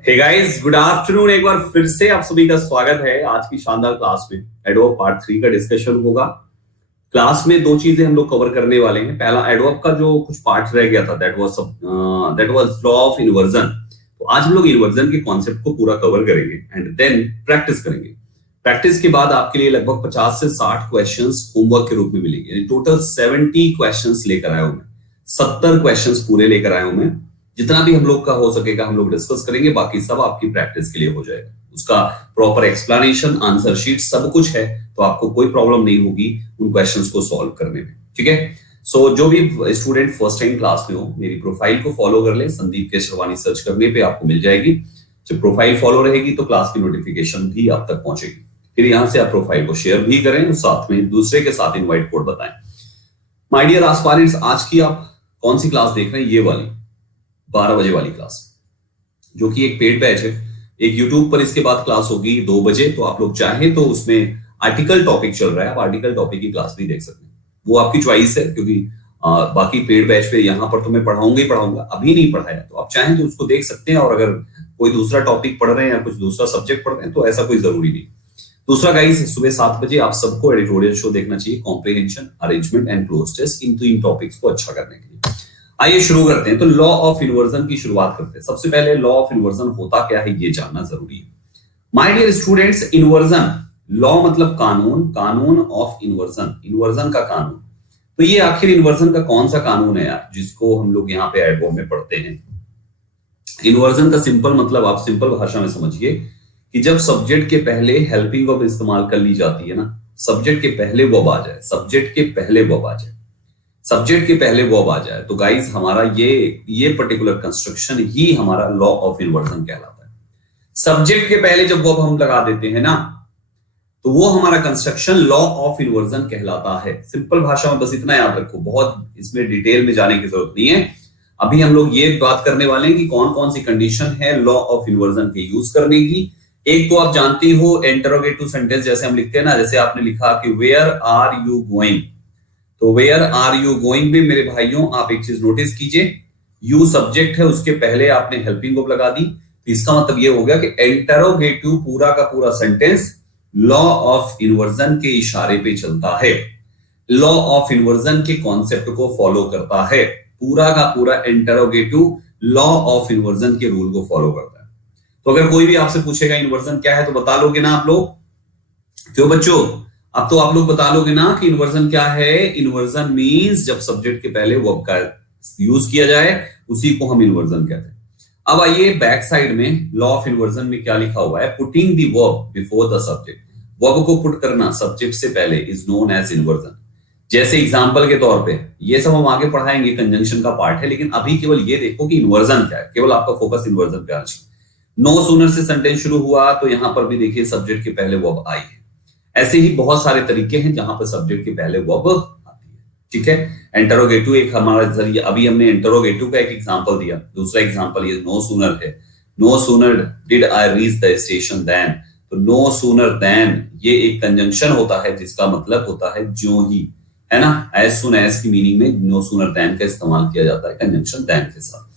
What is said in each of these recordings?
Hey guys, good afternoon. एक बार फिर से आप सभी का स्वागत है आज की शानदार क्लास में। एडवर्ब पार्ट 3 का डिस्कशन होगा। क्लास में दो चीजें हम लोग कवर करने वाले हैं। पहला, एडवर्ब का जो कुछ पार्ट रह गया था, that was law of inversion. तो आज हम लोग इन्वर्जन के कॉन्सेप्ट को पूरा कवर करेंगे एंड देन प्रैक्टिस करेंगे। प्रैक्टिस के बाद आपके लिए लगभग 50 से 60 क्वेश्चंस होमवर्क के रूप में मिलेंगे। यानी टोटल 70 क्वेश्चंस लेकर आया हूं मैं। 70 क्वेश्चंस पूरे लेकर आया हूं मैं। जितना भी हम लोग का हो सकेगा हम लोग डिस्कस करेंगे, बाकी सब आपकी प्रैक्टिस के लिए हो जाएगा। उसका प्रॉपर एक्सप्लेनेशन, आंसर शीट सब कुछ है, तो आपको कोई प्रॉब्लम नहीं होगी उन क्वेश्चंस को सॉल्व करने में। ठीक है। सो जो भी स्टूडेंट फर्स्ट टाइम क्लास में हो, मेरी प्रोफाइल को फॉलो कर ले। संदीप केसरवानी सर्च करने पे आपको मिल जाएगी। जब प्रोफाइल फॉलो रहेगी तो क्लास की नोटिफिकेशन भी आप तक पहुंचेगी। फिर यहां से आप प्रोफाइल को शेयर भी करें और साथ में दूसरे के साथ इनवाइट कोड बताएं। माय डियर एस्पायरेंट्स, आज की आप कौन सी क्लास देख रहे हैं? ये वाली 12 बजे वाली क्लास, जो कि एक पेड बैच है। एक यूट्यूब पर इसके बाद क्लास होगी 2 बजे। तो आप लोग चाहें तो उसमें आर्टिकल टॉपिक चल रहा है, आप आर्टिकल टॉपिक की क्लास भी देख सकते हैं। वो आपकी चॉइस है, क्योंकि बाकी पेड बैच पे यहाँ पर तो मैं पढ़ाऊंगा ही पढ़ाऊंगा, अभी नहीं पढ़ाया। तो आप चाहें तो उसको देख सकते हैं, और अगर कोई दूसरा टॉपिक पढ़ रहे हैं या कुछ दूसरा सब्जेक्ट पढ़ रहे हैं तो ऐसा कोई जरूरी नहीं। दूसरा गाइस, सुबह 7 बजे आप सबको एडिटोरियल शो देखना चाहिए, comprehension, arrangement and cloze test, इन 3 टॉपिक्स को अच्छा करने के लिए। आइए शुरू करते हैं। तो लॉ ऑफ इन्वर्जन की शुरुआत करते हैं। सबसे पहले लॉ ऑफ इन्वर्जन होता क्या है ये जानना जरूरी है। My dear students, inversion, law मतलब कानून, कानून ऑफ इन्वर्जन, इन्वर्जन का कानून। तो ये आखिर इन्वर्जन का कौन सा कानून है यार, जिसको हम लोग यहाँ पे एडवर्ब में पढ़ते हैं? इन्वर्जन का सिंपल मतलब आप सिंपल भाषा में समझिए कि जब सब्जेक्ट के पहले हेल्पिंग वर्ब इस्तेमाल कर ली जाती है ना, सब्जेक्ट के पहले वर्ब आ जाए, सब्जेक्ट के पहले वर्ब आ जाए, सब्जेक्ट के पहले वर्ब आ जाए, तो गाइस हमारा ये पर्टिकुलर कंस्ट्रक्शन ही हमारा लॉ ऑफ इन्वर्जन कहलाता है। सब्जेक्ट के पहले जब वर्ब हम लगा देते हैं ना, तो वो हमारा कंस्ट्रक्शन लॉ ऑफ इन्वर्जन कहलाता है। सिंपल भाषा में बस इतना याद रखो, बहुत इसमें डिटेल में जाने की जरूरत नहीं है। अभी हम लोग ये बात करने वाले हैं कि कौन कौन सी कंडीशन है लॉ ऑफ इन्वर्जन के यूज करने की। एक तो आप जानती हो इंटरोगेटिव सेंटेंस, जैसे हम लिखते हैं ना, जैसे आपने लिखा कि वेयर आर यू गोइंग, तो वेयर आर यू गोइंग में मेरे भाइयों आप एक चीज नोटिस कीजिए, यू सब्जेक्ट है, उसके पहले आपने हेल्पिंग वर्ब लगा दी। तो इसका मतलब ये हो गया कि इंटरोगेटिव पूरा का पूरा सेंटेंस लॉ ऑफ इन्वर्जन के इशारे पे चलता है, लॉ ऑफ इन्वर्जन के कॉन्सेप्ट को फॉलो करता है। पूरा का पूरा इंटरोगेटिव लॉ ऑफ इन्वर्जन के रूल को फॉलो करता है। तो अगर कोई भी आपसे पूछेगा इन्वर्जन क्या है, तो बता लोगे ना आप लोग? क्यों बच्चों, अब तो आप लोग बता लोगे ना कि इन्वर्जन क्या है? इन्वर्जन मींस जब सब्जेक्ट के पहले वर्ब का यूज किया जाए, उसी को हम इन्वर्जन कहते हैं। अब आइए बैक साइड में लॉ ऑफ इन्वर्जन में क्या लिखा हुआ है, putting the verb before the subject. Verb को पुट करना सब्जेक्ट से पहले इज नोन एज इन्वर्जन। जैसे एग्जांपल के तौर पे, ये सब हम आगे पढ़ाएंगे, कंजंक्शन का पार्ट है, लेकिन अभी केवल ये देखो कि इन्वर्जन क्या है। केवल आपका फोकस इन्वर्जन पे आना चाहिए। नो सूनर से सेंटेंस शुरू हुआ, तो यहां पर भी देखिए सब्जेक्ट के पहले वर्ब आई है। ऐसे ही बहुत सारे तरीके हैं जहां पर सब्जेक्ट के पहले वर्ब आती है। ठीक है। इंटरोगेटिव एक हमारा जरिए, अभी हमने इंटरोगेटिव का एक एग्जांपल दिया। दूसरा एग्जांपल ये नो सूनर है, no sooner did I reach the station then. तो नो सूनर देन ये एक कंजंक्शन होता है, जिसका मतलब होता है ज्यों ही, है ना। एज सुन एज की मीनिंग में नो सूनर देन का इस्तेमाल किया जाता है कंजंक्शन देन के साथ।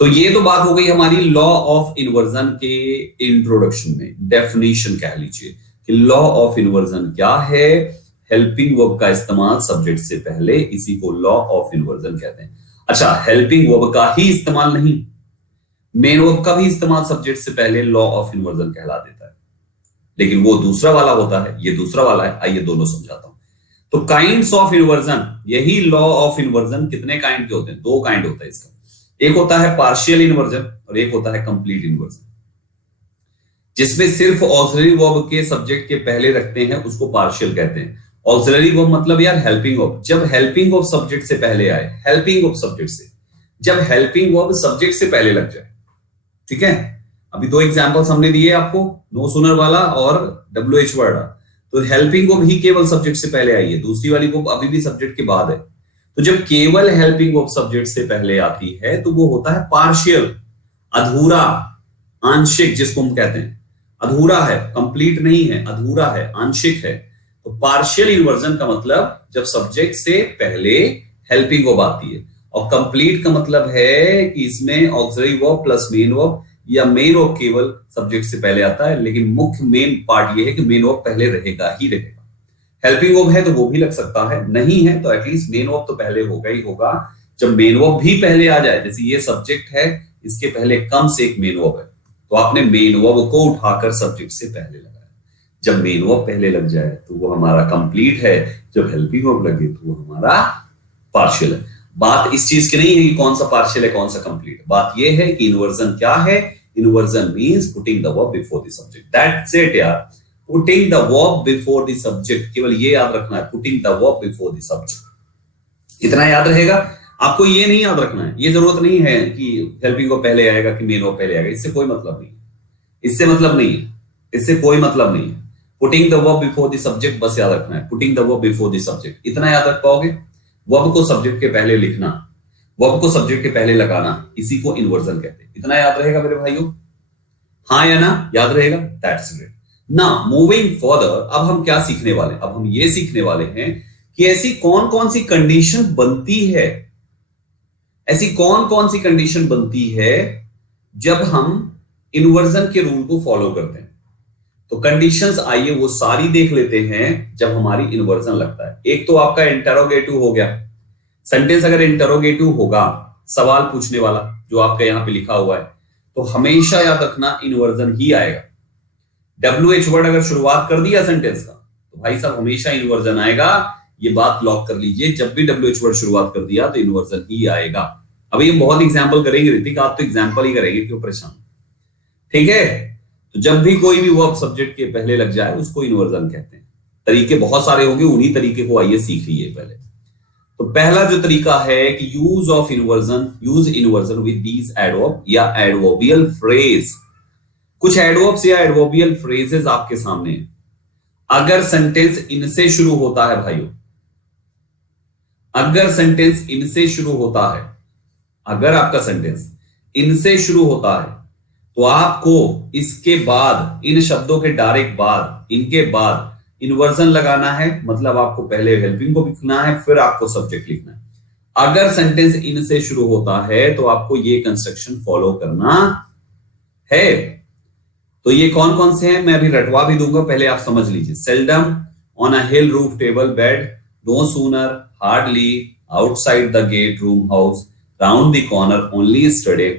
तो ये तो बात हो गई हमारी लॉ ऑफ इन्वर्जन के इंट्रोडक्शन में, डेफिनेशन कह लीजिए कि लॉ ऑफ इन्वर्जन क्या है। हेल्पिंग वर्ब का इस्तेमाल सब्जेक्ट से पहले, इसी को लॉ ऑफ इन्वर्जन कहते हैं। अच्छा, हेल्पिंग वर्ब का ही इस्तेमाल नहीं, मेन वर्ब का भी इस्तेमाल सब्जेक्ट से पहले लॉ ऑफ इन्वर्जन कहला देता है, लेकिन वो दूसरा वाला होता है, ये दूसरा वाला है। आइए दोनों समझाता हूं। तो काइंड्स ऑफ इन्वर्जन, यही लॉ ऑफ इन्वर्जन कितने काइंड के होते हैं? 2 काइंड होता है इसका। एक होता है पार्शियल इन्वर्जन और एक होता है कंप्लीट इन्वर्जन, जिसमें सिर्फ ऑक्सिलरी वर्ब के सब्जेक्ट के पहले रखते हैं, उसको पार्शियल कहते हैं। ऑक्सिलरी वर्ब मतलब यार हेल्पिंग वर्ब, जब हेल्पिंग वर्ब सब्जेक्ट से पहले आए, हेल्पिंग वर्ब सब्जेक्ट से, जब हेल्पिंग वर्ब सब्जेक्ट से पहले लग जाए। ठीक है। अभी 2 एग्जांपल्स हमने दिए आपको, नो सूनर वाला और WH वर्ड। तो हेल्पिंग वर्ब ही केवल सब्जेक्ट से पहले आई है, दूसरी वाली वर्ब अभी भी सब्जेक्ट के बाद है। तो जब केवल हेल्पिंग वर्ब सब्जेक्ट से पहले आती है तो वो होता है पार्शियल, अधूरा, आंशिक, जिसको हम कहते हैं। अधूरा है, कंप्लीट नहीं है, अधूरा है, आंशिक है। तो पार्शियल इन्वर्जन का मतलब जब सब्जेक्ट से पहले हेल्पिंग वर्ब आती है, और कंप्लीट का मतलब है कि इसमें auxiliary verb plus main verb या मेन वर्ब केवल सब्जेक्ट से पहले आता है, लेकिन मुख्य मेन पार्ट ये है कि मेन वर्ब पहले रहेगा ही रहेगा। हेल्पिंग वर्ब है तो वो भी लग सकता है, नहीं है तो एटलीस्ट मेन वर्ब तो पहले होगा ही होगा। जब मेन वर्ब भी पहले आ जाए, जैसे ये सब्जेक्ट है, इसके पहले कम से एक मेन वर्ब है, तो आपने मेन वर्ब को उठाकर सब्जेक्ट से पहले लगाया। जब मेन वर्ब पहले लग जाए तो वो हमारा कंप्लीट है, जब हेल्पिंग वर्ब लगे तो वो हमारा पार्शियल है। बात इस चीज की नहीं है कि कौन सा पार्शियल है कौन सा कंप्लीट है, बात ये है कि इन्वर्जन क्या है। Inversion means putting the verb before the subject, that's it यार। Putting the verb before the subject, केवल ये याद रखना है, putting the verb before the subject, इतना याद रहेगा। आपको ये नहीं याद रखना है, ये जरूरत नहीं है कि हेल्पिंग वर्ब पहले आएगा कि मेन वर्ब पहले आएगा, इससे कोई मतलब नहीं है, इससे मतलब नहीं है, इससे कोई मतलब नहीं है। Putting the verb before the subject बस याद रखना है, putting the verb before the subject, इतना याद रख पाओगे। वर्ब को सब्जेक्ट के पहले लिखना, वर्ब को सब्जेक्ट के पहले लगाना, इसी को इन्वर्जन कहते हैं। इतना याद रहेगा मेरे भाइयों, हाँ या ना, याद रहेगा? That's great. Now moving further, अब हम क्या सीखने वाले हैं? अब हम ये सीखने वाले हैं कि ऐसी कौन कौन सी कंडीशन बनती है, ऐसी कौन कौन सी कंडीशन बनती है जब हम इन्वर्जन के रूल को फॉलो करते हैं। तो कंडीशंस आइए वो सारी देख लेते हैं जब हमारी इन्वर्जन लगता है। एक तो आपका इंटरोगेटिव हो गया, सेंटेंस अगर इंटरोगेटिव होगा, सवाल पूछने वाला जो आपका यहां पे लिखा हुआ है, तो हमेशा याद रखना इन्वर्जन ही आएगा। WH वर्ड अगर शुरुआत कर दिया सेंटेंस का तो भाई साहब हमेशा इन्वर्जन आएगा, ये बात लॉक कर लीजिए। जब भी WH वर्ड शुरुआत कर दिया तो इन्वर्जन ही आएगा। अभी हम बहुत एग्जाम्पल करेंगे ऋतिक, आप तो एग्जाम्पल ही करेंगे, क्यों परेशान, ठीक है। तो जब भी कोई भी वर्ब सब्जेक्ट के पहले लग जाए उसको इन्वर्जन कहते हैं। तरीके बहुत सारे होंगे, उन्हीं तरीके को आइए सीख लीजिए पहले। तो पहला जो तरीका है कि use of inversion, use inversion with these adverb या एडवर्बियल फ्रेज। कुछ एडवर्ब्स या एडवर्बियल फ्रेजेस आपके सामने हैं। अगर सेंटेंस इनसे शुरू होता है भाइयों, अगर सेंटेंस इनसे शुरू होता है, अगर आपका सेंटेंस इनसे शुरू होता है तो आपको इसके बाद, इन शब्दों के डायरेक्ट बाद, इनके बाद इन्वर्जन लगाना है। मतलब आपको पहले हेल्पिंग को लिखना है, फिर आपको सब्जेक्ट लिखना है। अगर सेंटेंस इनसे शुरू होता है तो आपको ये कंस्ट्रक्शन फॉलो करना है। तो ये कौन कौन से हैं मैं अभी रटवा भी दूंगा, पहले आप समझ लीजिए। Seldom, on a hill roof table bed, no sooner, hardly, outside the gate room house, round the corner, only yesterday,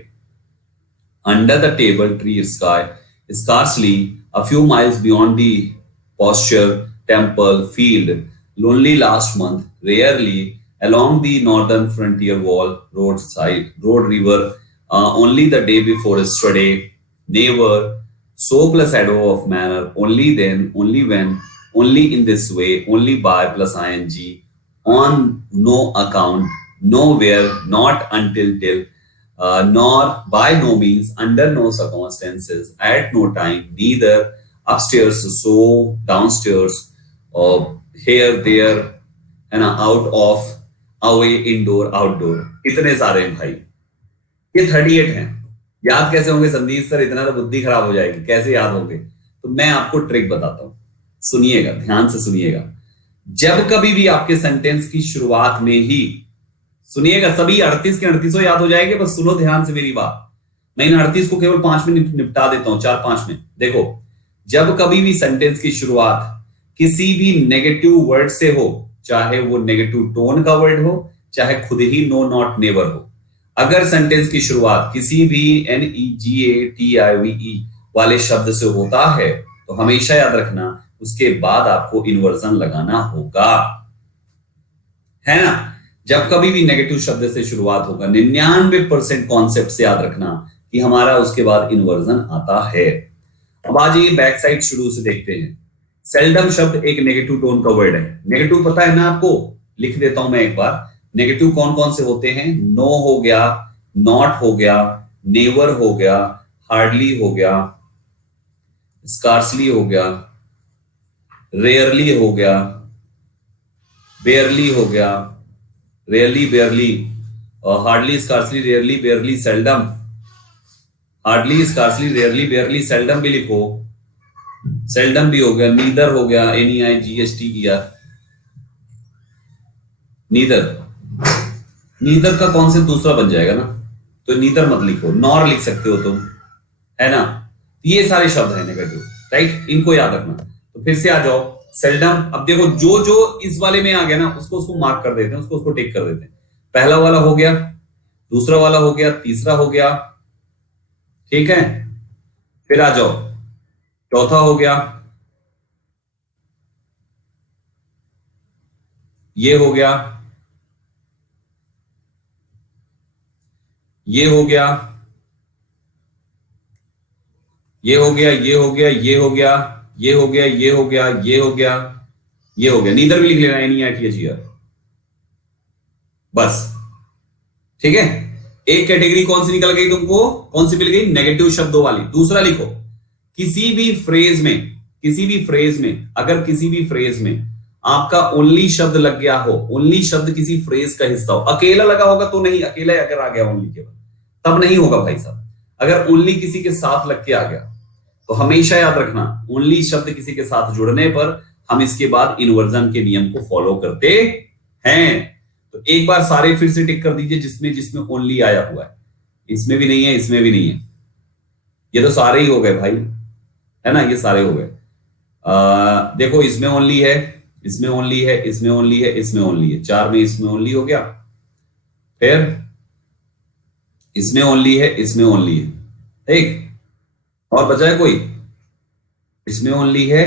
under the table, tree, sky, scarcely, a few miles beyond the posture, temple, field, lonely last month, rarely, along the northern frontier wall, roadside, road, river, only the day before yesterday, never, so plus adverb of manner, only then, only when, only in this way, only by plus ing, on no account, nowhere, not until, till, nor by no means, under no circumstances, at no time, neither, upstairs, so, downstairs, here, there, and out of, away, indoor, outdoor। इतने सारे हैं भाई, ये 38 हैं। याद कैसे होंगे Sandeep sir? इतना तो बुद्धि खराब हो जाएगी, कैसे याद होंगे? तो मैं आपको ट्रिक बताता हूं, सुनिएगा, ध्यान से सुनिएगा। जब कभी भी आपके सेंटेंस की शुरुआत में ही, सुनिएगा, सभी 38 के 38 याद हो जाएंगे, बस सुनो ध्यान से मेरी बात। मैं इन 38 को केवल 5 में निपटा देता हूं, 4-5 में। देखो, जब कभी भी सेंटेंस की शुरुआत किसी भी नेगेटिव वर्ड से हो, चाहे वो नेगेटिव टोन का वर्ड हो, चाहे खुद ही नो, नॉट, नेवर हो, अगर सेंटेंस की शुरुआत किसी भी NEGATIVE वाले शब्द से होता है तो हमेशा याद रखना उसके बाद आपको इन्वर्जन लगाना होगा, है ना। जब कभी भी नेगेटिव शब्द से शुरुआत होगा, 99% कॉन्सेप्ट से याद रखना कि हमारा उसके बाद इन्वर्जन आता है। अब आज ये बैक साइड शुरू से देखते हैं। सेल्डम शब्द एक नेगेटिव टोन का वर्ड है। नेगेटिव पता है ना आपको? लिख देता हूं मैं एक बार। नेगेटिव कौन कौन से होते हैं? नो हो गया, नॉट हो गया, नेवर हो गया, हार्डली हो गया, स्कार्सली हो गया, रेयरली हो गया, बेयरली हो गया, rarely, बेयरली, hardly, scarcely, rarely, बेयरली, seldom, hardly, scarcely, rarely, बेयरली, seldom भी लिखो, सेल्डम भी हो गया, नीदर हो गया, NEIGSTER, नीदर, नीदर का कौन से दूसरा बन जाएगा ना, तो नीदर मत लिखो, नॉर लिख सकते हो तुम, है ना। ये सारे शब्द है नेगेटिव, राइट, इनको याद रखना। तो फिर से आ जाओ, सेल्डम। अब देखो जो जो इस वाले में आ गया ना उसको मार्क कर देते हैं, उसको टिक कर देते हैं। पहला वाला हो गया, दूसरा वाला हो गया, तीसरा हो गया, ठीक है। फिर आ जाओ, चौथा हो गया, ये हो गया, ये हो गया, ये हो गया, ये हो गया, ये हो गया, ये हो गया, ये हो गया, ये हो गया, ये हो गया। नीदर भी लिख लेना, any I T H year, बस, ठीक है। एक कैटेगरी कौन सी निकल गई तुमको, कौन सी मिल गई, नेगेटिव शब्दों वाली। दूसरा लिखो, किसी भी फ्रेज में, किसी भी फ्रेज में, अगर किसी भी फ्रेज में आपका ओनली शब्द लग गया हो, ओनली शब्द किसी फ्रेज का हिस्सा हो, अकेला लगा होगा तो नहीं, अकेला अगर आ गया ओनली केवल तब नहीं होगा भाई साहब। अगर ओनली किसी के साथ लग के आ गया तो हमेशा याद रखना, ओनली शब्द किसी के साथ जुड़ने पर हम इसके बाद इन्वर्जन के नियम को फॉलो करते हैं। तो एक बार सारे फिर से टिक कर दीजिए जिसमें जिसमें ओनली आया हुआ है। इसमें भी नहीं है, इसमें भी नहीं है, ये तो सारे ही हो गए भाई, है ना, ये सारे हो गए। देखो इसमें ओनली है, इसमें ओनली है, इसमें ओनली है, इसमें ओनली है, चार में इसमें ओनली हो गया। फिर इसमें ओनली है, इसमें ओनली है, ठीक। और बचा है कोई, इसमें ओनली है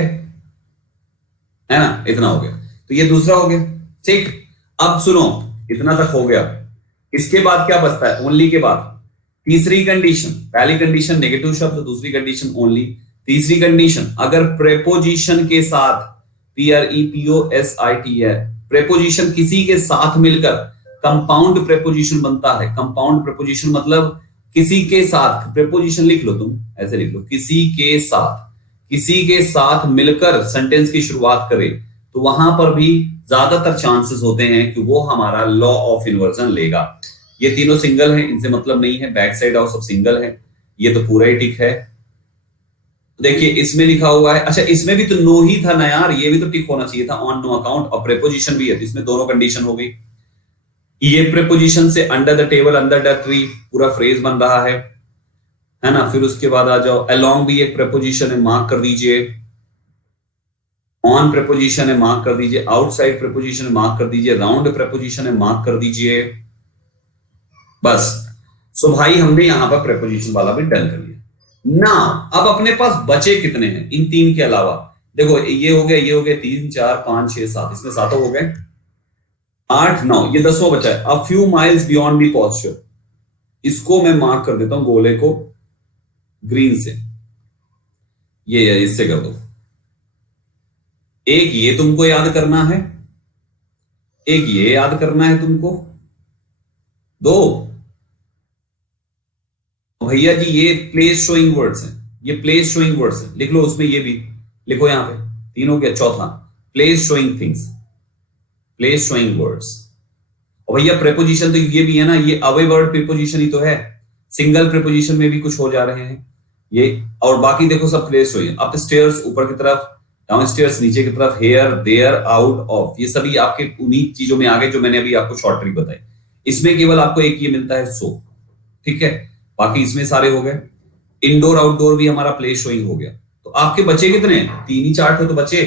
ना, इतना हो गया। तो ये दूसरा हो गया, ठीक। अब सुनो, इतना तक हो गया। इसके बाद क्या बचता है, ओनली के बाद तीसरी कंडीशन। पहली कंडीशन नेगेटिव शब्द, दूसरी कंडीशन ओनली, तीसरी कंडीशन अगर प्रेपोजिशन के साथ, PREPOSIT है, प्रेपोजिशन किसी के साथ मिलकर कंपाउंड प्रेपोजिशन बनता है। कंपाउंड प्रेपोजिशन मतलब किसी के साथ, प्रेपोजिशन लिख लो तुम, ऐसे लिख लो, किसी के साथ, किसी के साथ मिलकर सेंटेंस की शुरुआत करे, तो वहां पर भी ज्यादातर चांसेस होते हैं कि वो हमारा लॉ ऑफ इन्वर्जन लेगा। ये तीनों सिंगल है, इनसे मतलब नहीं है, बैक साइड और सब सिंगल है, ये तो पूरा ही टिक है। देखिए इसमें लिखा हुआ है, अच्छा इसमें भी तो नो ही था ना यार, ये भी तो टिक होना चाहिए था, ऑन नो अकाउंट, और प्रेपोजिशन भी है, तो इसमें दोनों कंडीशन हो गई। ये प्रेपोजिशन से under the table, under the tree पूरा फ्रेज बन रहा है ना। फिर उसके बाद आ जाओ, अलोंग भी एक प्रेपोजिशन है, मार्क कर दीजिए। ऑन प्रेपोजिशन है, मार्क कर दीजिए। आउटसाइड प्रेपोजिशन है, मार्क कर दीजिए। राउंड प्रेपोजिशन है, मार्क कर दीजिए। बस, सो भाई हमने यहां पर प्रेपोजिशन वाला भी डन कर लिया ना। अब अपने पास बचे कितने हैं इन तीन के अलावा, देखो ये हो गया, ये हो गया, 3 4 5 6 7, इसमें सातों हो गए, 8 9, ये 10वां बचा है। A few miles beyond the pasture, इसको मैं मार्क कर देता हूं गोले को ग्रीन से, ये इससे कर दो। एक ये तुमको याद करना है, एक ये याद करना है तुमको, दो भैया जी ये प्लेस शोइंग वर्ड्स हैं, ये प्लेस शोइंग वर्ड्स हैं, लिख लो उसमें, ये भी लिखो यहां पे, तीनों के। चौथा place showing things, place showing words. और भैया प्रेपोजिशन तो ये भी है ना, ये अवे वर्ड प्रीपोजिशन ही तो है, सिंगल प्रीपोजिशन में भी कुछ हो जा रहे हैं ये। और बाकी देखो सब प्लेस शोइंग, अप स्टेयर्स ऊपर की तरफ, डाउन स्टेयर्स नीचे की तरफ, हेयर देयर आउट ऑफ, ये सभी आपके उन्हीं चीजों में आ गए जो मैंने अभी आपको शॉर्ट ट्रिक बताई। इसमें केवल आपको एक ये मिलता है सो, ठीक है, बाकी इसमें सारे हो गए। इंडोर आउटडोर भी हमारा प्लेस शोइंग हो गया। तो आपके बचे कितने, 3 ही 4 थे तो बचे,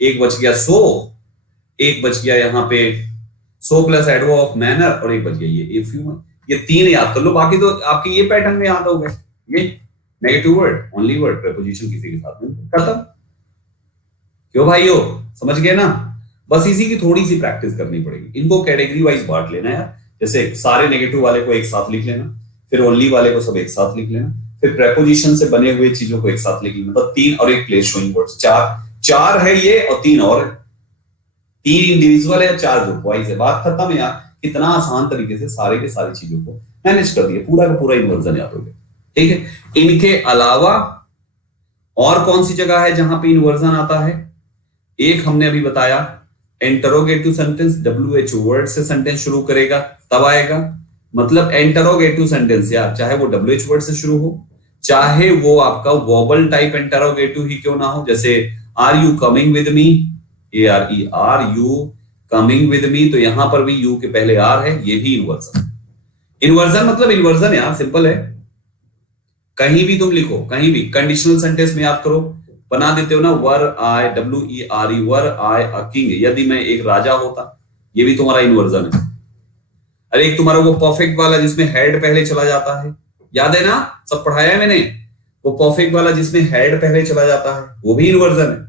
एक बच गया सो, एक बच गया यहाँ पे so plus adverb of manner, और एक बच गया ये इफ यू। ये 3 याद कर लो, बाकी तो आपके ये पैटर्न में याद हो गए। ये negative word, only word, preposition किसी के साथ में, खत्म। क्यों भाइयों, समझ गए ना। बस इसी की थोड़ी सी प्रैक्टिस करनी पड़ेगी। इनको कैटेगरी वाइज बांट लेना यार, जैसे सारे नेगेटिव वाले को एक साथ लिख लेना, फिर ओनली वाले को सब एक साथ लिख लेना, फिर प्रेपोजिशन से बने हुए चीजों को एक साथ लिख लेना। मतलब 3 और एक प्लेस शोइंग वर्ड्स, 4 है ये, और 3 और है, 3 इंडिविजुअल है, 4 ग्रुप वाइज है। बात खत्म है यार। कितना आसान तरीके से सारे के सारी चीजों को मैनेज कर दिया, पूरा का पूरा इन्वर्जन याद हो गया, ठीक है। इनके अलावा और कौन सी जगह है जहां पे इन्वर्जन आता है, एक हमने अभी बताया, इंटरोगेटिव सेंटेंस, WH वर्ड से सेंटेंस शुरू करेगा तब आएगा। मतलब इंटरोगेटिव सेंटेंस यार, चाहे वो WH वर्ड से शुरू हो, चाहे वो आपका वोबल टाइप इंटरोगेटिव ही क्यों ना हो, जैसे are you coming with me, ARE, are you coming with me, तो यहां पर भी यू के पहले आर है, ये भी इन्वर्जन। इन्वर्जन मतलब इन्वर्जन यार, सिंपल है। कहीं भी तुम लिखो, कहीं भी कंडीशनल सेंटेंस में याद करो, बना देते हो ना, वर आई, WERE, were I a king, यदि मैं एक राजा होता, ये भी तुम्हारा इन्वर्जन है। अरे एक तुम्हारा वो परफेक्ट वाला जिसमें हेड पहले चला जाता है, याद है ना, सब पढ़ाया है मैंने, वो परफेक्ट वाला जिसमें हेड पहले चला जाता है, वो भी इन्वर्जन है।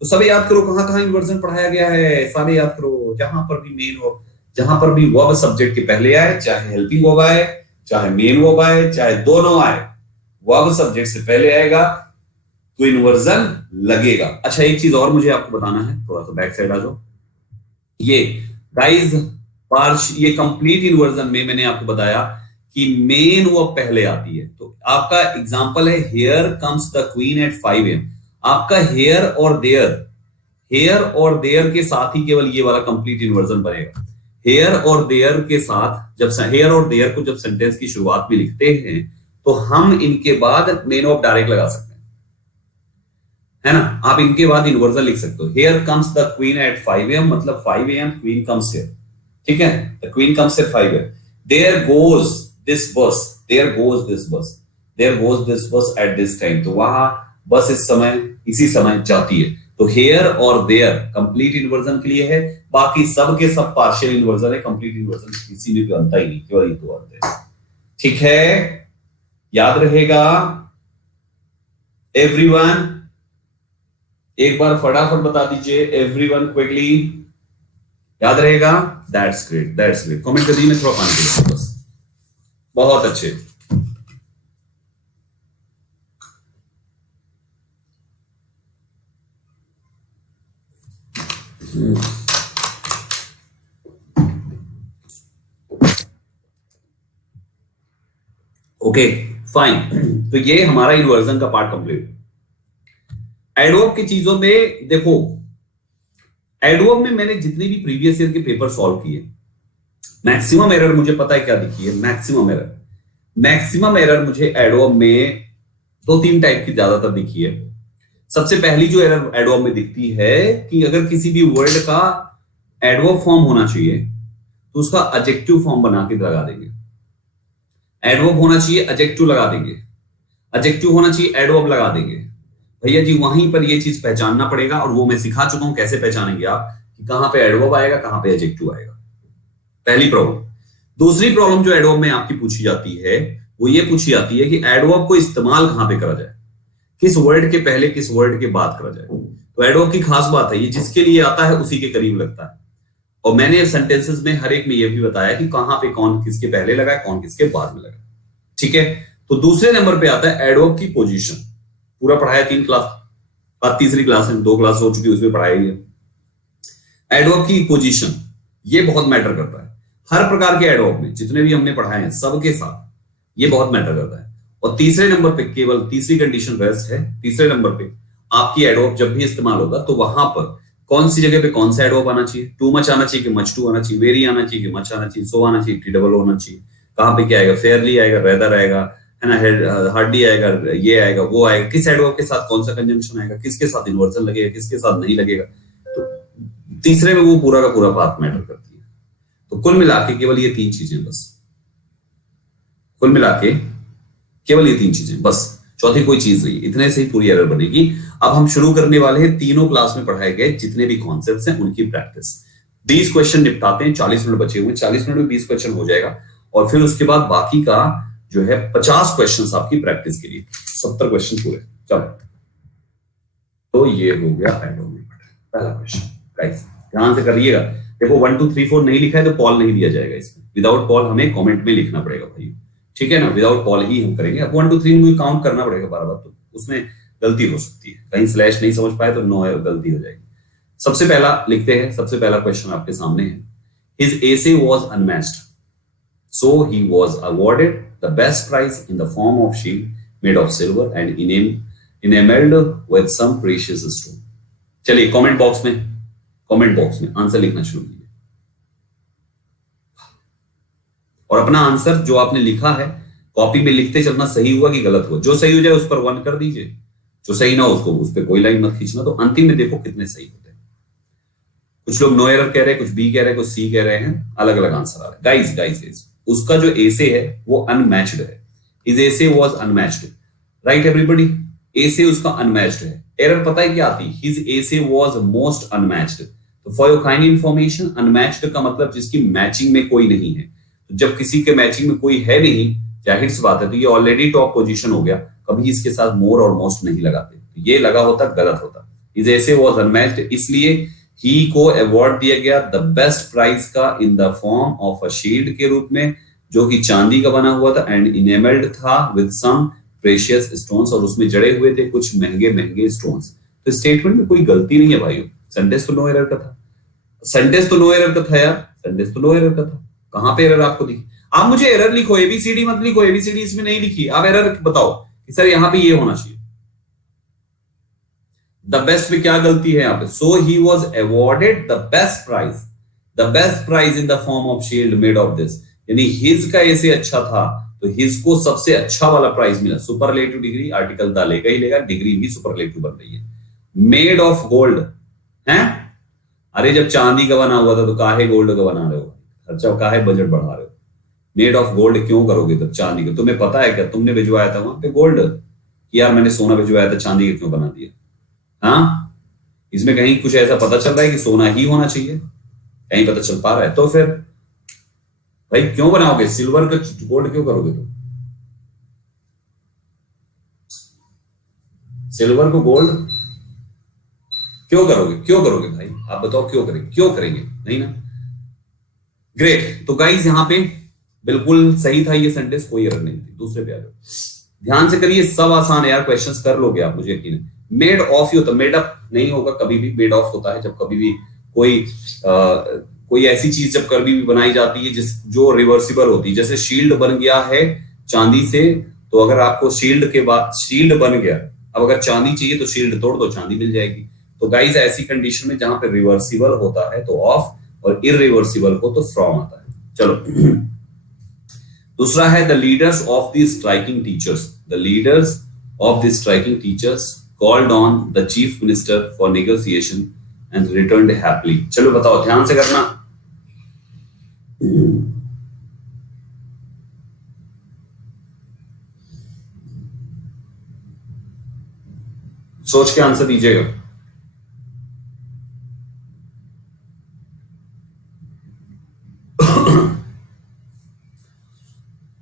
तो सब याद करो कहां कहां इन्वर्जन पढ़ाया गया है, सारे याद करो, जहां पर भी मेन वर्ब, जहां पर भी वर्ब सब्जेक्ट के पहले आए, चाहे हेल्पिंग वर्ब आए, चाहे मेन वर्ब आए, चाहे दोनों आए, वर्ब सब्जेक्ट से पहले आएगा तो इन्वर्जन लगेगा। अच्छा एक चीज और मुझे आपको बताना है, थोड़ा सा बैक साइड आ जाओ। ये गाइस पार्श, ये कंप्लीट इन्वर्जन में मैंने आपको बताया कि मेन वर्ब पहले आती है। तो आपका एग्जांपल है, here comes the queen at 5 AM। आपका हेयर और देयर, हेयर और देयर के साथ ही केवल ये वाला कंप्लीट इन्वर्जन बनेगा। हेयर और देयर के साथ, जब हेयर और देयर को जब सेंटेंस की शुरुआत में लिखते हैं तो हम इनके बाद मेन वर्ब डायरेक्ट लगा सकते हैं, है ना। आप इनके बाद इन्वर्जन लिख सकते हो। Here comes the queen at 5 AM, मतलब 5 AM क्वीन कम्स हियर, ठीक है, the queen comes at 5 AM। There goes this bus, there goes this bus, there goes this bus at this time, तो वहां बस इस समय, इसी समय जाती है। तो हेयर और देयर कंप्लीट इन्वर्जन के लिए है, बाकी सब के सब पार्शियल इन्वर्जन है, कंप्लीट इन्वर्जन किसी में भी बनता ही नहीं, केवल ये दो बनते हैं, ठीक है, याद रहेगा एवरीवन। एक बार फटाफट बता दीजिए एवरीवन क्विकली, याद रहेगा, that's great, that's great, comment कर दीजिए, मैं थोड़ा पानी पी बस, बहुत अच्छे। ओके फाइन, तो ये हमारा इन्वर्जन का पार्ट कंप्लीट। एडवर्ब की चीजों में देखो, एडवर्ब में मैंने जितने भी प्रीवियस ईयर के पेपर सॉल्व किए, मैक्सिमम एरर मुझे पता है क्या दिखी है, मैक्सिमम एरर मुझे एडवर्ब में दो तीन टाइप की ज्यादातर दिखी है। सबसे पहली जो एरर एडवर्ब में दिखती है कि अगर किसी भी वर्ड का एडवर्ब फॉर्म होना चाहिए तो उसका एडजेक्टिव फॉर्म बना के लगा देंगे। एडवर्ब होना चाहिए, एडजेक्टिव लगा देंगे, एडजेक्टिव होना चाहिए, एडवर्ब लगा देंगे। भैया जी वहीं पर ये चीज पहचानना पड़ेगा, और वो मैं सिखा चुका हूं कैसे पहचानेंगे आप कि कहां पे एडवर्ब आएगा, कहां पे एडजेक्टिव आएगा। पहली प्रॉब्लम। दूसरी प्रॉब्लम जो एडवर्ब में आपकी पूछी जाती है वो ये पूछी जाती है कि एडवर्ब को इस्तेमाल कहां पे करा जाए, किस वर्ड के पहले किस वर्ड के बाद करा जाए। तो एडवर्ब की खास बात है, ये जिसके लिए आता है उसी के करीब लगता है। और मैंने सेंटेंसेस में हर एक में ये भी बताया कि कहां पे कौन किसके पहले लगा है, कौन किसके बाद में लगा, ठीक है। तो दूसरे नंबर पे आता है एडवर्ब की पोजीशन, पूरा पढ़ाया 3 क्लास, बाद तीसरी क्लास में 2 क्लास हो चुकी है, उसमें पढ़ाया ही है। एडवर्ब की पोजीशन ये बहुत मैटर करता है, हर प्रकार के एडवर्ब में जितने भी हमने पढ़ाए हैं सबके साथ ये बहुत मैटर करता है। और तीसरे नंबर पे केवल तीसरी कंडीशन रेस्ट है, तीसरे नंबर पे आपकी एडवर्ब जब भी इस्तेमाल होगा तो वहां पर कौन सी जगह पे कौन सा एडवर्ब आना चाहिए, टू मच आना चाहिए कि मच टू आना चाहिए, वेरी आना चाहिए कि मच आना चाहिए, सो आना चाहिए, टी डबल होना चाहिए, कहां पे क्या आएगा, फेयरली आएगा, रेदर आएगा, है ना, हार्डली आएगा, ये आएगा, वो आएगा, किस एडवर्ब के साथ कौन सा कंजंक्शन आएगा, किसके साथ इन्वर्जन लगेगा, किसके साथ नहीं लगेगा। तो तीसरे में वो पूरा का पूरा बात मैटर करती है। तो कुल मिला के केवल ये 3 चीजें बस, कुल मिला के केवल ये 3 चीजें बस, चौथी कोई चीज नहीं, इतने से ही पूरी एरर बनेगी। अब हम शुरू करने वाले हैं तीनों क्लास में पढ़ाए गए जितने भी कॉन्सेप्ट्स हैं उनकी प्रैक्टिस। 20 क्वेश्चन निपटाते हैं, 40 मिनट बचे हुए, 40 मिनट में 20 क्वेश्चन हो जाएगा, और फिर उसके बाद बाकी का जो है 50 क्वेश्चन आपकी प्रैक्टिस के लिए, 70 क्वेश्चन पूरे। चलो तो ये हो गया पहला क्वेश्चन, गाइस ध्यान से करिएगा। देखो 1 2 3 4 नहीं लिखा है तो पॉल नहीं दिया जाएगा इसमें, विदाउट पॉल हमें कमेंट में लिखना पड़ेगा भाई, ठीक है ना, विदाउट पॉल ही हम करेंगे। अब 1 2 3 मुझे काउंट करना पड़ेगा बार बार, तो उसमें गलती हो सकती है, कहीं स्लैश नहीं समझ पाए तो नो गलती हो जाएगी। सबसे पहला लिखते हैं, सबसे पहला क्वेश्चन आपके सामने है, his essay was unmatched so he was awarded the best prize in the form of shield made of silver and enameled with some precious stone। चलिए कमेंट बॉक्स में आंसर लिखना शुरू कीजिए, और अपना आंसर जो आपने लिखा है कॉपी में लिखते चलना, सही हुआ कि गलत हुआ, जो सही हो जाए उस पर 1 कर दीजिए, जो सही ना हो उसको उस पर कोई लाइन मत खींचना। तो अंतिम में देखो कितने सही होते हैं, कुछ लोग नो एरर कह रहे हैं, कुछ बी कह रहे हैं, कुछ सी कह रहे हैं, अलग अलग आंसर आ रहे हैं। गाइस उसका जो एसे है वो अनमैच्ड है, his essay was unmatched, right everybody. Essay उसका अनमैच्ड है। एरर पता है क्या आती, his essay was most unmatched. तो for your kind information, unmatched का मतलब जिसकी मैचिंग में कोई नहीं है। तो जब किसी के मैचिंग में कोई है नहीं, जाहिर सी बात है, तो ये ऑलरेडी टॉप पोजीशन हो गया, कभी इसके साथ मोर और मोस्ट नहीं लगाते। तो ये लगा होता गलत होता। हिज एसे वाज अनमैच्ड, इसलिए ही को अवार्ड दिया गया द बेस्ट प्राइज का इन the form of a shield के रूप में, जो कि चांदी का बना हुआ था एंड इनेमल्ड था विद सम प्रेशियस स्टोन्स, और उसमें जड़े हुए थे कुछ महंगे महंगे स्टोन्स। तो स्टेटमेंट में कोई गलती नहीं है भाइयों। सेंटेंस तो नो एरर का था, सेंटेंस तो नो एरर का था यार, सेंटेंस तो नो एरर का था। कहां पे एरर आपको दिखी? आप मुझे एरर लिखो, एबीसीडी मत लिखो, एबीसीडी इसमें नहीं लिखी। आप एरर बताओ कि सर यहां पे ये होना चाहिए। द बेस्ट में क्या गलती है यहाँ पे? So he was awarded the best prize, the best prize in the form of shield made of this, यानी हिज का ऐसे अच्छा था तो हिज को सबसे अच्छा वाला प्राइज मिला। सुपरलेटिव डिग्री आर्टिकल दा लेगा ही लेगा, डिग्री भी सुपरलेटिव बन रही है। मेड ऑफ गोल्ड है, अरे जब चांदी का बना हुआ था तो काहे गोल्ड का बना रहे हो? खर्चा काहे बजट बढ़ा रहे हो? मेड ऑफ गोल्ड क्यों करोगे तब चांदी का? तुम्हें पता है क्या, तुमने भिजवाया था वहां पे गोल्ड कि यार मैंने सोना भिजवाया था, चांदी का क्यों बना दिया? हाँ, इसमें कहीं कुछ ऐसा पता चल रहा है कि सोना ही होना चाहिए? कहीं पता चल पा रहा है? तो फिर भाई क्यों बनाओगे? सिल्वर का गोल्ड क्यों करोगे तुम? सिल्वर को गोल्ड क्यों करोगे? क्यों करोगे भाई? आप बताओ क्यों करेंगे? क्यों करेंगे? नहीं ना। ग्रेट। तो गाइस यहाँ पे बिल्कुल सही था ये सेंटेंस, कोई एरर नहीं थी। दूसरे पे आ जाओ, ध्यान से करिए, सब आसान है यार, क्वेश्चंस कर लोगे आप, मुझे यकीन है। मेड ऑफ ही होता, मेड अप नहीं होगा कभी भी। मेड ऑफ होता है जब कभी भी कोई ऐसी चीज जब कभी भी बनाई जाती है जो रिवर्सिबल होती है। जैसे शील्ड बन गया है चांदी से, तो अगर आपको शील्ड के बाद शील्ड बन गया, अब अगर चांदी चाहिए तो शील्ड तोड़ दो, चांदी मिल जाएगी। तो गाइस ऐसी कंडीशन में जहां पे रिवर्सिबल होता है तो ऑफ, और इरिवर्सिबल हो तो फ्रॉम आता है। चलो दूसरा है the leaders of the striking teachers, the leaders of the striking teachers called on the chief minister for negotiation and returned happily। चलो बताओ, ध्यान से करना। सोच के आंसर दीजिएगा।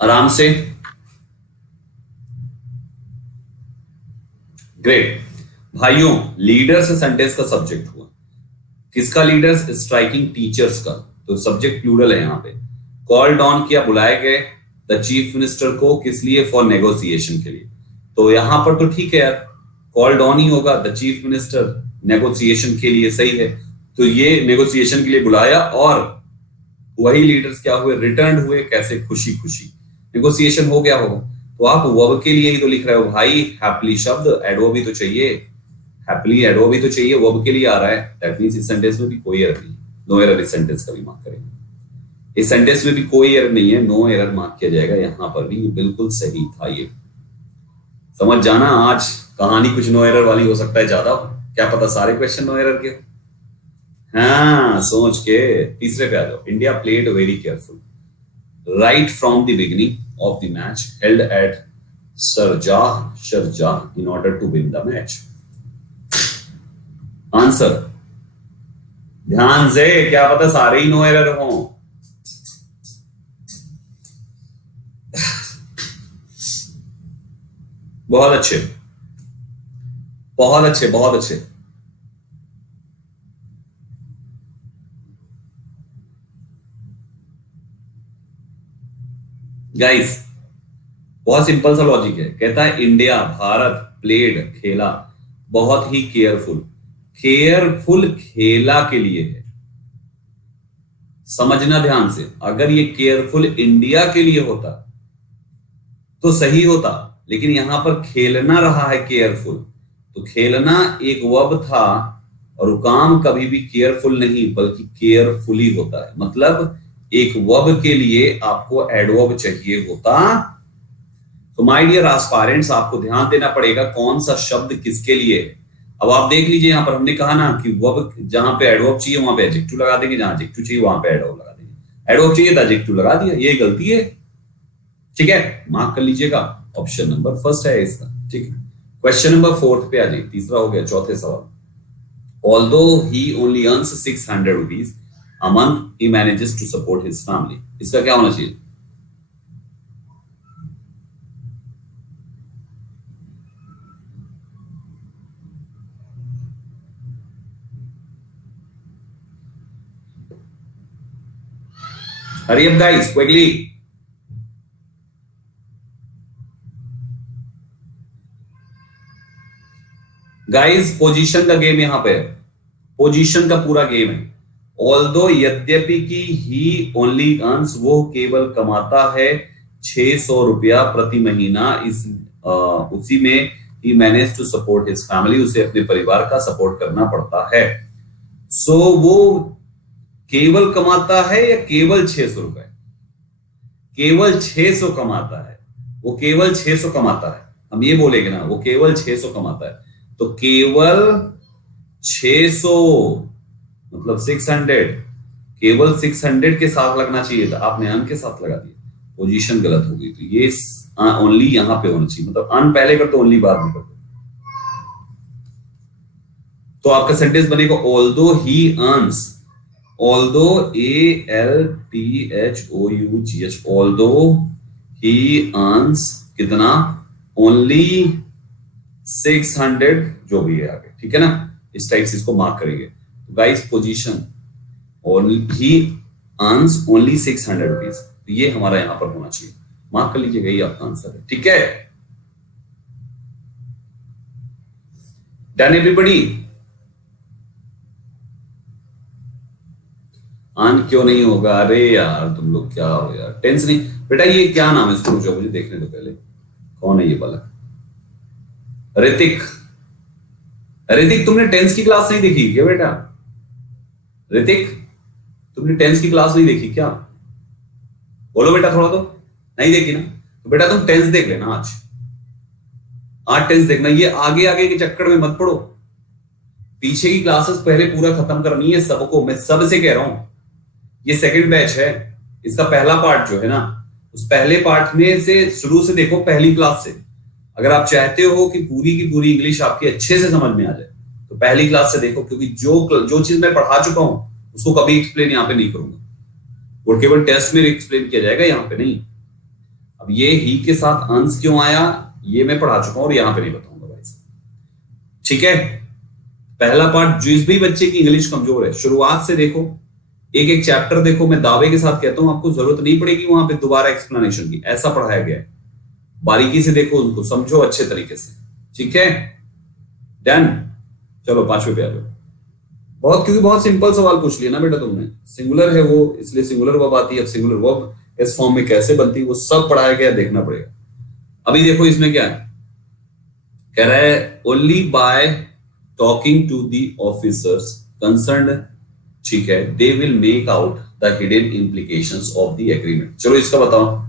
आराम से। ग्रेट भाइयों, लीडर्स सेंटेंस का सब्जेक्ट हुआ। किसका लीडर्स? स्ट्राइकिंग टीचर्स का। तो सब्जेक्ट प्लूरल है यहाँ पे। कॉल्ड ऑन किया, बुलाए गए द चीफ मिनिस्टर को, किस लिए? फॉर नेगोशिएशन के लिए। तो यहां पर तो ठीक है यार, कॉल्ड ऑन ही होगा, द चीफ मिनिस्टर नेगोशिएशन के लिए, सही है। तो ये नेगोशिएशन के लिए बुलाया और वही लीडर्स क्या हुए? रिटर्न हुए। कैसे? खुशी खुशी। नेगोशिएशन हो गया होगा। तो आप वर्ब के लिए ही तो लिख रहे हो भाई, हैप्पीली शब्द एडवर्ब भी तो चाहिए, हैप्पीली एडवर्ब भी तो चाहिए, वर्ब के लिए आ रहा है। दैट मींस इस सेंटेंस में भी कोई एरर नहीं, नो एरर इस सेंटेंस का भी मार्क करेंगे। इस सेंटेंस में भी कोई एरर नहीं है, नो एरर मार्क किया जाएगा। यहां पर भी बिल्कुल सही था ये, समझ जाना। आज कहानी कुछ नो एरर वाली हो सकता है ज्यादा, क्या पता सारे क्वेश्चन नो एरर के। हाँ, सोच के। तीसरे पे आ जाओ। India played very careful right from the beginning of the match held at Sharjah in order to win the match। Answer ध्यान से, क्या पता सारे ही नो एरर हो। बहुत अच्छे, बहुत अच्छे, बहुत अच्छे। गाइस बहुत सिंपल सा लॉजिक है। कहता है इंडिया, भारत, प्लेड खेला, बहुत ही केयरफुल। केयरफुल खेला के लिए है, समझना ध्यान से। अगर ये केयरफुल इंडिया के लिए होता तो सही होता, लेकिन यहां पर खेलना रहा है केयरफुल। तो खेलना एक वर्ब था, और काम कभी भी केयरफुल नहीं बल्कि केयरफुली होता है। मतलब एक वर्ब के लिए आपको एडवर्ब चाहिए होता। तो माय डियर एस्पायरेंट्स, आपको ध्यान देना पड़ेगा कौन सा शब्द किसके लिए है। अब आप देख लीजिए, यहां पर हमने कहा ना कि वर्ब जहां पे एडवर्ब चाहिए वहां पे एडजेक्टिव लगा देंगे, जहां एडजेक्टिव चाहिए वहां पे एडवर्ब लगा देंगे। एडवर्ब चाहिए तो एडजेक्टिव लगा दिया, ये गलती है। ठीक है, मार्क कर लीजिएगा, ऑप्शन नंबर फर्स्ट है इसका। ठीक है, क्वेश्चन नंबर 4 पे आ जाइए, तीसरा हो गया, चौथे सवाल। Although he only earns 600 rupees a month, he manages to support his family. इसका क्या होना चाहिए? Hurry up guys, quickly. Guys position का गेम यहां पे है, पोजीशन का पूरा गेम है। ऑल्दो यद्यपि कि ही ओनली अर्न्स, वो केवल कमाता है 600 रुपया प्रति महीना, इस उसी में he manage to support his family, उसे अपने परिवार का सपोर्ट करना पड़ता है। सो वो केवल कमाता है या केवल 600 रुपए? केवल 600 कमाता है, वो केवल 600 कमाता है, हम ये बोलेंगे ना, वो केवल 600 कमाता है। तो केवल 600 मतलब 600, केवल 600 के साथ लगना चाहिए था, आपने अन के साथ लगा दिया, पोजीशन गलत हो गई। तो ये ओनली यहां पे होना चाहिए, मतलब अन पहले कर दो, ओनली बाद में कर दो। तो आपका सेंटेंस बनेगा although he earns, although ALTHOUGH, although he earns कितना, ओनली 600, जो भी है आगे, ठीक है ना, इस टाइप से इसको मार्क करेंगे। तो गाइस पोजीशन ही अर्न्स ओनली 600 रुपीज, तो ये हमारा यहां पर होना चाहिए, मार्क कर लीजिएगा, ये आपका आंसर है। ठीक है, डन एवरीबॉडी? आन क्यों नहीं होगा? अरे यार तुम लोग क्या हो यार, टेंस नहीं बेटा, ये क्या नाम है इसको, मुझे देखने दो पहले, कौन है ये बालक? ऋतिक। ऋतिक तुमने टेंस की क्लास नहीं देखी क्या बेटा? ऋतिक तुमने टेंस की क्लास नहीं देखी क्या? बोलो बेटा थोड़ा, तो नहीं देखी ना, तो बेटा तुम टेंस देख लेना आज टेंस देखना, ये आगे आगे के चक्कर में मत पड़ो, पीछे की क्लासेस पहले पूरा खत्म करनी है सबको, मैं सबसे कह रहा हूं। ये सेकंड बैच है, इसका पहला पार्ट जो है ना, उस पहले पार्ट में से शुरू से देखो, पहली क्लास से। अगर आप चाहते हो कि पूरी की पूरी इंग्लिश आपकी अच्छे से समझ में आ जाए, तो पहली क्लास से देखो, क्योंकि जो चीज मैं पढ़ा चुका हूं उसको कभी एक्सप्लेन यहाँ पे नहीं करूंगा, वो केवल टेस्ट में एक्सप्लेन किया जाएगा, यहाँ पे नहीं। अब ये ही के साथ अंश क्यों आया, ये मैं पढ़ा चुका हूं और यहाँ पे नहीं बताऊंगा भाई साहब। ठीक है, पहला पार्ट, जिस भी बच्चे की इंग्लिश कमजोर है, शुरुआत से देखो, एक एक चैप्टर देखो, मैं दावे के साथ कहता हूं आपको जरूरत नहीं पड़ेगी वहां पे दोबारा एक्सप्लेनेशन की, ऐसा पढ़ाया गया है, बारीकी से देखो उनको, समझो अच्छे तरीके से। ठीक है, डन। चलो पांचवें पे आ जाओ। क्योंकि बहुत सिंपल सवाल पूछ लिया ना बेटा तुमने, सिंगुलर है वो, इसलिए सिंगुलर वर्ब आती है। अब सिंगुलर वर्ब इस फॉर्म में कैसे बनती है वो सब पढ़ाया गया, देखना पड़ेगा। अभी देखो इसमें क्या है, कह रहा है only by talking to the officers concerned, ठीक है, they will make out the hidden implications of the agreement. चलो इसका बताओ।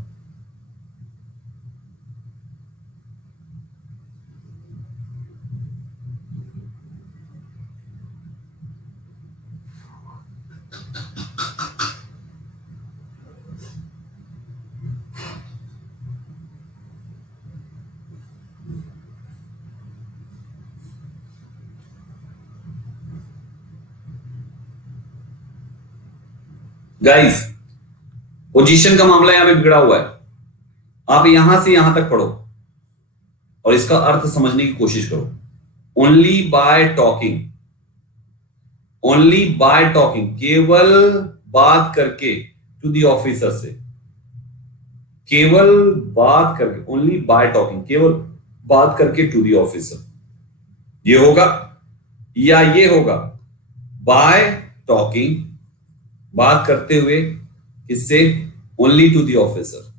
गाइस पोजीशन का मामला यहां पे बिगड़ा हुआ है, आप यहां से यहां तक पढ़ो और इसका अर्थ समझने की कोशिश करो। Only by talking, only by talking, केवल बात करके, टू द ऑफिसर से, केवल बात करके, ओनली बाय टॉकिंग, केवल बात करके टू द ऑफिसर, ये होगा या ये होगा? बाय टॉकिंग, बात करते हुए, किससे? Only to the officer.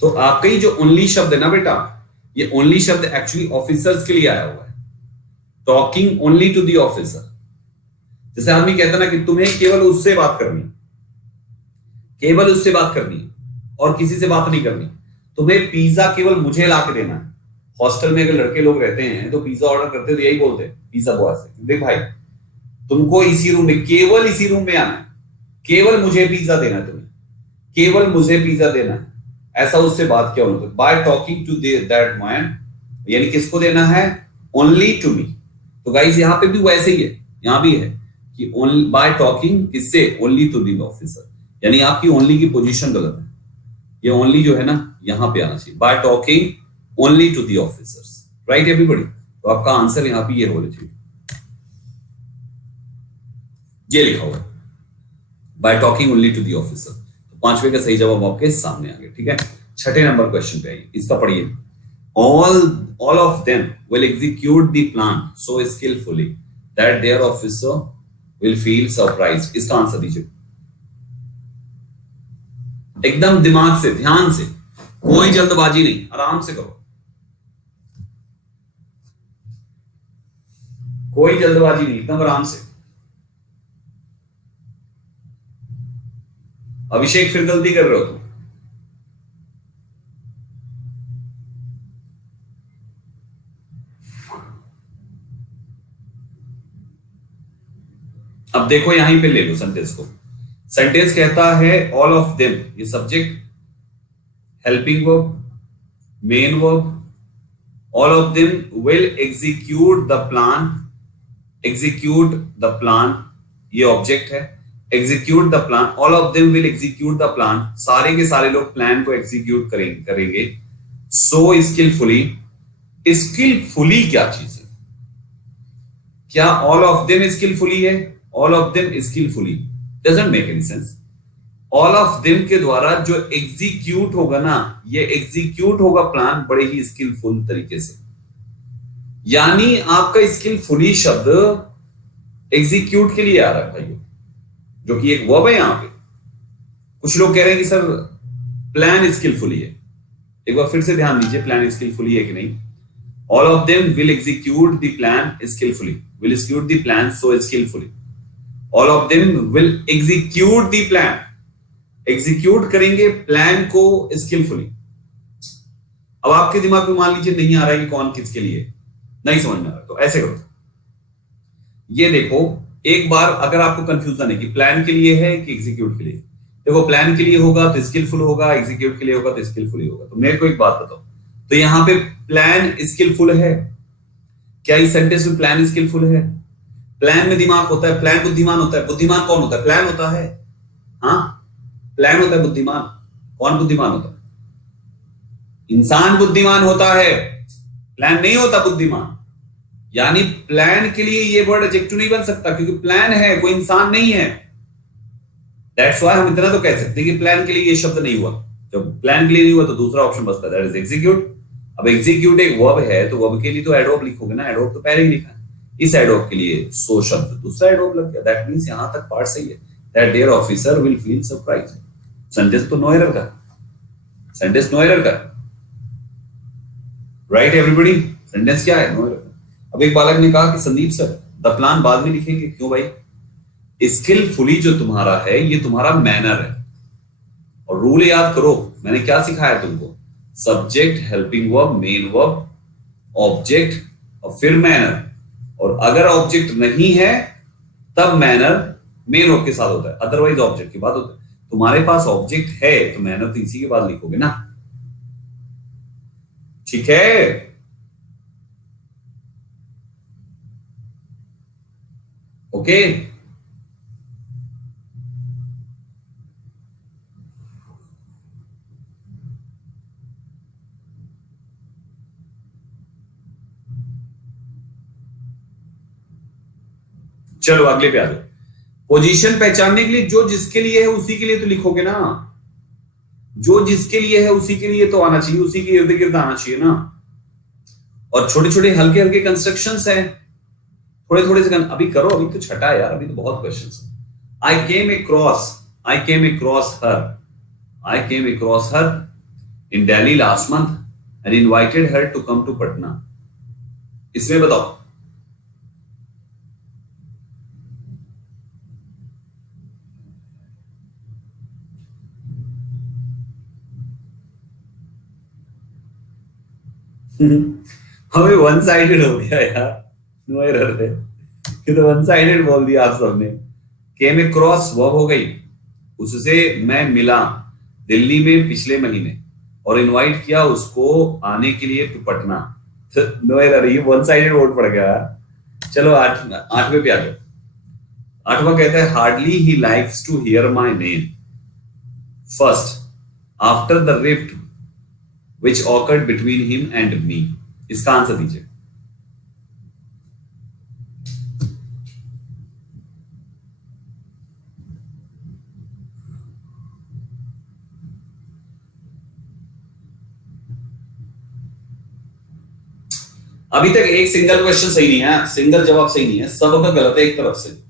तो आपका ही जो ओनली शब्द है ना बेटा, ये ओनली शब्द एक्चुअली ऑफिसर्स के लिए आया हुआ है, talking only to the officer. जैसे आदमी कहता ना कि तुम्हें केवल उससे बात करनी, केवल उससे बात करनी और किसी से बात नहीं करनी, तुम्हें पिज्जा केवल मुझे ला के देना है। हॉस्टल में अगर लड़के लोग रहते हैं तो पिज्जा ऑर्डर करते तो यही बोलते हैं पिज्जा बॉय से, देख भाई तुमको इसी रूम में, केवल इसी रूम में आना है, केवल मुझे पिज्जा देना है, तुम्हें केवल मुझे पिज्जा देना है, ऐसा उससे बात क्या होना। By talking to that man, यानी किसको देना है, ओनली टू मी। तो गाइस यहां पे भी वैसे ही है, यहां भी है कि ओनली बाय टॉकिंग किससे, ओनली टू द ऑफिसर, यानी आपकी ओनली की पोजीशन गलत है, ये ओनली जो है ना यहां पे आना चाहिए, by talking only to the officers, right everybody. तो आपका आंसर यहां पे ये होना चाहिए, ये लिखा हुआ है by talking only to the officer. तो पांचवे का सही जवाब आपके सामने आ गया, ठीक है। छठे नंबर क्वेश्चन पे आइए, इसका पढ़िए। all of them will execute the plan so skillfully that their officer will feel surprised। इसका आंसर दीजिए एकदम दिमाग से, ध्यान से, कोई जल्दबाजी नहीं, आराम से करो, कोई जल्दबाजी नहीं, एकदम आराम से। अभिषेक फिर गलती कर रहे हो तुम। अब देखो यहीं पे ले लो सेंटेंस को, सेंटेंस कहता है ऑल ऑफ देम, ये subject, helping verb, main verb, all of them will execute the plan, execute the plan ये ऑब्जेक्ट है, execute the plan, all of them will execute the plan, सारे के सारे लोग प्लान को एग्जीक्यूट करेंगे सो skilfully. Skilfully क्या चीज है, क्या ऑल ऑफ देम स्किलफुली है, all of them skilfully doesn't make any sense. All of them के द्वारा जो एग्जीक्यूट होगा ना, ये एग्जीक्यूट होगा प्लान बड़े ही स्किलफुल तरीके से, यानी आपका स्किलफुली शब्द एग्जीक्यूट के लिए आ रहा है भाई, जो कि एक वर्ब है यहां पे। कुछ लोग कह रहे हैं कि सर प्लान स्किलफुली है, एक बार फिर से ध्यान दीजिए, प्लान स्किलफुली है कि नहीं। All of them will execute the plan skilfully, will execute the plan so skilfully, all of them will execute the plan, execute करेंगे प्लान को स्किलफुली। अब आपके दिमाग में मान लीजिए नहीं आ रहा है कि कौन किसके लिए, नहीं समझ में आ रहा, तो ऐसे करो, ये देखो एक बार अगर आपको कंफ्यूजन है कि प्लान के लिए है कि एग्जीक्यूट के लिए, देखो प्लान के लिए होगा तो स्किलफुल होगा, एग्जीक्यूट के लिए होगा तो स्किलफुल होगा। तो मेरे को एक बात बताओ, तो यहां पे प्लान स्किलफुल है क्या, इस सेंटेंस में प्लान स्किलफुल है? प्लान में दिमाग होता है, प्लान बुद्धिमान होता है, बुद्धिमान कौन होता है, प्लान होता है, हाँ प्लान होता है बुद्धिमान, कौन बुद्धिमान होता है, इंसान बुद्धिमान होता है, प्लान नहीं होता बुद्धिमान। यानी प्लान के लिए ये वर्ड एडजेक्टिव नहीं बन सकता क्योंकि प्लान है, कोई इंसान नहीं है। दैट्स व्हाई हम इतना तो कह सकते हैं कि प्लान के लिए ये शब्द नहीं हुआ, जब प्लान के लिए नहीं हुआ तो दूसरा ऑप्शन बचता है, दैट इज एग्जीक्यूट। अब एग्जीक्यूट एक वर्ब है तो वर्ब के लिए तो एडवर्ब लिखोगे ना, एडवर्ब तो पहले ही लिखा है, इस एडवर्ब के लिए सो शब्द दूसरा एडवर्ब लग गया, दैट मींस यहां तक पार्ट सही है, that their officer will feel surprise. Sentence तो नो एरर का, सेंटेंस नो एरर का, राइट एवरीबॉडी, सेंटेंस क्या है, नो एरर। अब एक बालक ने कहा कि संदीप सर द प्लान बाद में लिखेंगे, क्यों भाई, स्किलफुली जो तुम्हारा है ये तुम्हारा मैनर है, और रूल याद करो मैंने क्या सिखाया तुमको, subject, helping verb, main verb, object और फिर मैनर, और अगर ऑब्जेक्ट नहीं है तब मैनर मेन वर्ब के साथ होता है, अदरवाइज ऑब्जेक्ट के बाद होता है। तुम्हारे पास ऑब्जेक्ट है तो मैनर तो इसी के बाद लिखोगे ना, ठीक है। ओके चलो अगले पे आ जाओ। पोजीशन पहचानने के लिए जो जिसके लिए है उसी के लिए तो लिखोगे ना, जो जिसके लिए है उसी के लिए तो आना चाहिए, उसी के इर्द गिर्द आना चाहिए ना। और छोटे छोटे हल्के हल्के कंस्ट्रक्शंस हैं, थोड़े थोड़े से अभी करो, अभी तो छठा है यार, अभी तो बहुत क्वेश्चंस हैं। I came across her in Delhi last month and invited her to come to Patna. इसमें बताओ हमें वन साइडेड हो गया यार, नो एरर है, ये तो वन साइडेड बोल दिया आप सबने। केम अक्रॉस वर्ब हो गई, उससे मैं मिला दिल्ली में पिछले महीने और इनवाइट किया उसको आने के लिए टू पटना। नो एरर, ये वन साइडेड वर्ड पड़ गया। चलो आठवें पे आ जाओ। आठवां कहता है hardly he likes to hear my name first after the rift which occurred between him and me. इसका आंसर दीजिए। अभी तक एक सिंगल क्वेश्चन सही नहीं है, सिंगल जवाब सही नहीं है, सबका गलत है एक तरफ से।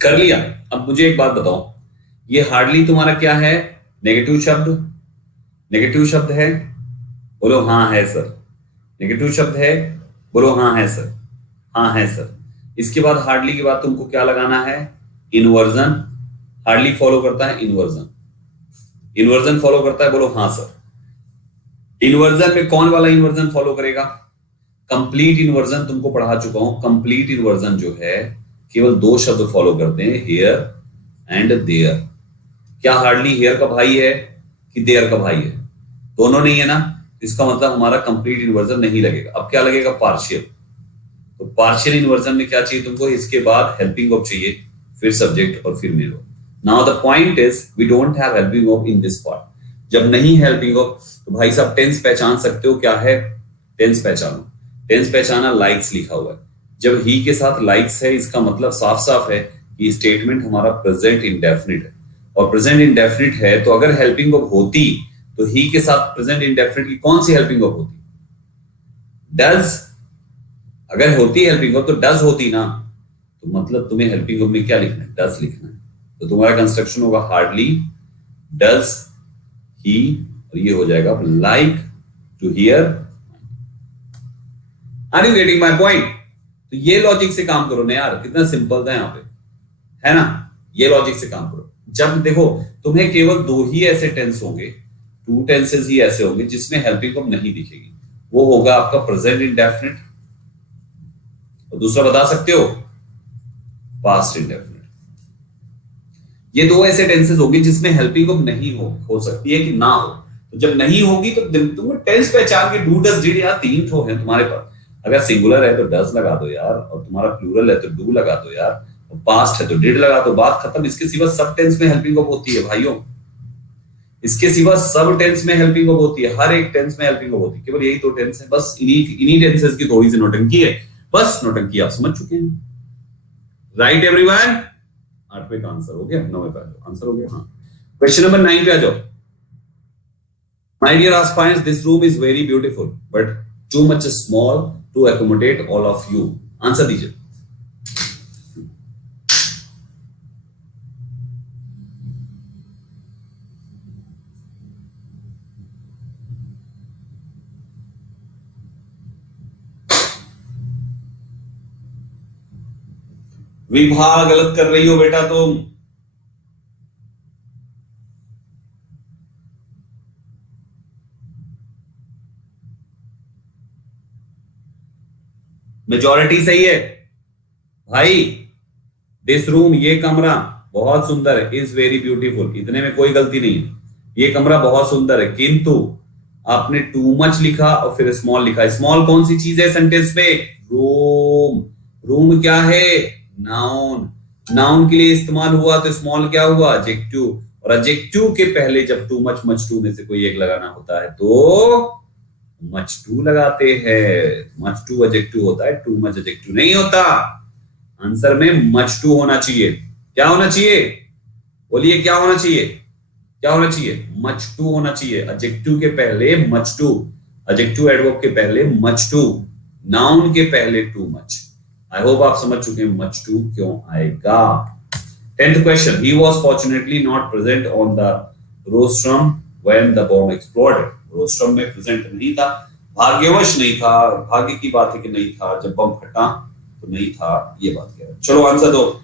कर लिया। अब मुझे एक बात बताओ, ये हार्डली तुम्हारा क्या है? नेगेटिव शब्द, नेगेटिव शब्द है, बोलो हाँ है सर। नेगेटिव शब्द है, बोलो हाँ है सर, हाँ है सर। इसके बाद हार्डली के बाद तुमको क्या लगाना है? इनवर्जन। हार्डली फॉलो करता है इनवर्जन, इनवर्जन फॉलो करता है, बोलो हाँ सर। इनवर्जन में कौन वाला इनवर्जन फॉलो करेगा? कंप्लीट इनवर्जन तुमको पढ़ा चुका हूं। कंप्लीट इनवर्जन जो है केवल दो शब्द फॉलो करते हैं, हेयर एंड देयर। क्या हार्डली हेयर का भाई है कि देयर का भाई है? दोनों नहीं है ना, इसका मतलब हमारा कंप्लीट इन्वर्जन नहीं लगेगा। अब क्या लगेगा? पार्शियल। तो पार्शियल इन्वर्जन में क्या चाहिए तुमको? इसके बाद हेल्पिंग वर्ब चाहिए, फिर सब्जेक्ट और फिर main verb. Now the point is we don't have helping verb in this part. जब नहीं हेल्पिंग वर्ब तो भाई साहब टेंस पहचान सकते हो। क्या है टेंस पहचानो? टेंस पहचाना लाइक्स लिखा हुआ है। जब ही के साथ लाइक्स है इसका मतलब साफ साफ है कि स्टेटमेंट हमारा प्रेजेंट इंडेफिनिट है, और प्रेजेंट इंडेफिनिट है तो अगर हेल्पिंग वर्ब होती तो ही के साथ प्रेजेंट इंडेफिनिट की कौन सी हेल्पिंग वर्ब होती? डज। अगर होती हेल्पिंग वर्ब तो डज होती ना, तो मतलब तुम्हें हेल्पिंग वर्ब में क्या लिखना है? डज लिखना है। तो तुम्हारा कंस्ट्रक्शन होगा हार्डली, डज, ही, और ये हो जाएगा like to hear. Are you getting my point? तो ये लॉजिक से काम करो ना यार, कितना सिंपल था यहाँ पे, है ना? ये लॉजिक से काम करो। जब देखो तुम्हें केवल दो ही ऐसे टेंस होंगे, टू टेंसेस ही ऐसे होंगे जिसमें हेल्पिंग वर्ब नहीं दिखेगी। वो होगा आपका प्रेजेंट इंडेफिनिट, और दूसरा बता सकते हो पास्ट इंडेफिनिट। ये दो ऐसे टेंसेस होंगे जिसमें हेल्पिंग वर्ब नहीं हो सकती है कि ना हो। तो जब नहीं होगी तो तुम टेंस पहचान के डू डज डिड, यार तीन ठो है तुम्हारे पास। अगर सिंगुलर है तो डज लगा दो यार, और तुम्हारा प्लूरल है तो डू लगा दो यार, और पास्ट है तो डिड लगा दो, बात खत्म। इसके सिवा सब टेंस में हेल्पिंग वर्ब होती है भाइयों, इसके सिवा सब टेंस में हेल्पिंग वर्ब होती है, हर एक टेंस में हेल्पिंग वर्ब होती है। केवल यही दो टेंस है, बस इन्हीं टेंसेस की थोड़ी सी नौटंकी है, बस नौटंकी आप समझ चुके हैं। Right everyone? 8वें का आंसर हो गया, 9वें पे आ जाओ। आंसर हो गया, हाँ। क्वेश्चन नंबर 9 पे आ जाओ। My dear aspirants, this room is very beautiful but too much small to accommodate all of you। Answer दीजिए। विभा गलत कर रही हो बेटा तुम। मेजॉरिटी सही है भाई। दिस रूम, ये कमरा बहुत सुंदर है, इज वेरी ब्यूटीफुल, इतने में कोई गलती नहीं है। ये कमरा बहुत सुंदर है, किंतु आपने टू मच लिखा और फिर स्मॉल लिखा। स्मॉल कौन सी चीज है सेंटेंस पे? रूम। रूम क्या है? नाउन। नाउन के लिए इस्तेमाल हुआ तो स्मॉल क्या हुआ? एडजेक्टिव। और एडजेक्टिव के पहले जब टू मच, मच टू में से कोई एक लगाना होता है तो मच टू लगाते हैं। मच टू एडजेक्टिव होता है, टू मच एडजेक्टिव नहीं होता। आंसर में मच टू होना चाहिए। क्या होना चाहिए? बोलिए क्या होना चाहिए? क्या होना चाहिए? मच टू होना चाहिए। एडजेक्टिव के पहले मच टू, एडजेक्टिव एडवर्ब के पहले मच टू, नाउन के पहले टू मच। आई होप आप समझ चुके हैं मच टू क्यों आएगा। 10th question, he was fortunately not present on the rostrum when the bomb exploded, rostrum में प्रेजेंट नहीं था, भाग्यवश नहीं था, भाग्य की बात है कि नहीं था, जब बम फटा तो नहीं था, ये बात कह रहा है। चलो आंसर दो।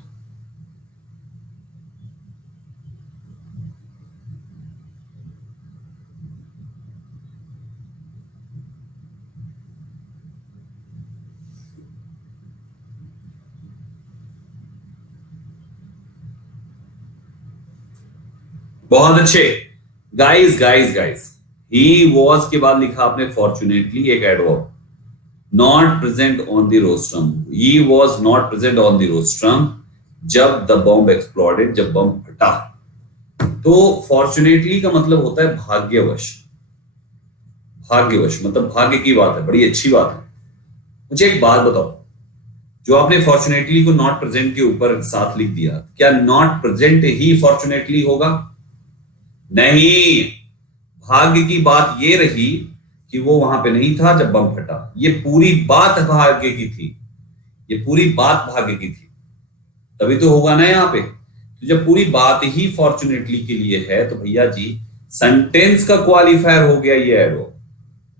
बहुत अच्छे। Guys guys guys, he was के बाद लिखा आपने फॉर्चुनेटली एक adverb, not present on the rostrum, he was not present on the rostrum जब द बॉम्ब एक्सप्लोडेड, जब बम फटा। तो फॉर्चुनेटली का मतलब होता है भाग्यवश, भाग्यवश मतलब भाग्य की बात है, बड़ी अच्छी बात है। मुझे एक बात बताओ, जो आपने फॉर्चुनेटली को नॉट प्रेजेंट के ऊपर साथ लिख दिया, क्या नॉट प्रेजेंट ही फॉर्चुनेटली होगा? नहीं, भाग्य की बात ये रही कि वो वहां पे नहीं था जब बम फटा, ये पूरी बात भाग्य की थी, ये पूरी बात भाग्य की थी, तभी तो होगा ना यहाँ पे। तो जब पूरी बात ही फॉर्चुनेटली के लिए है तो भैया जी सेंटेंस का क्वालिफायर हो गया ये एडवर्ब,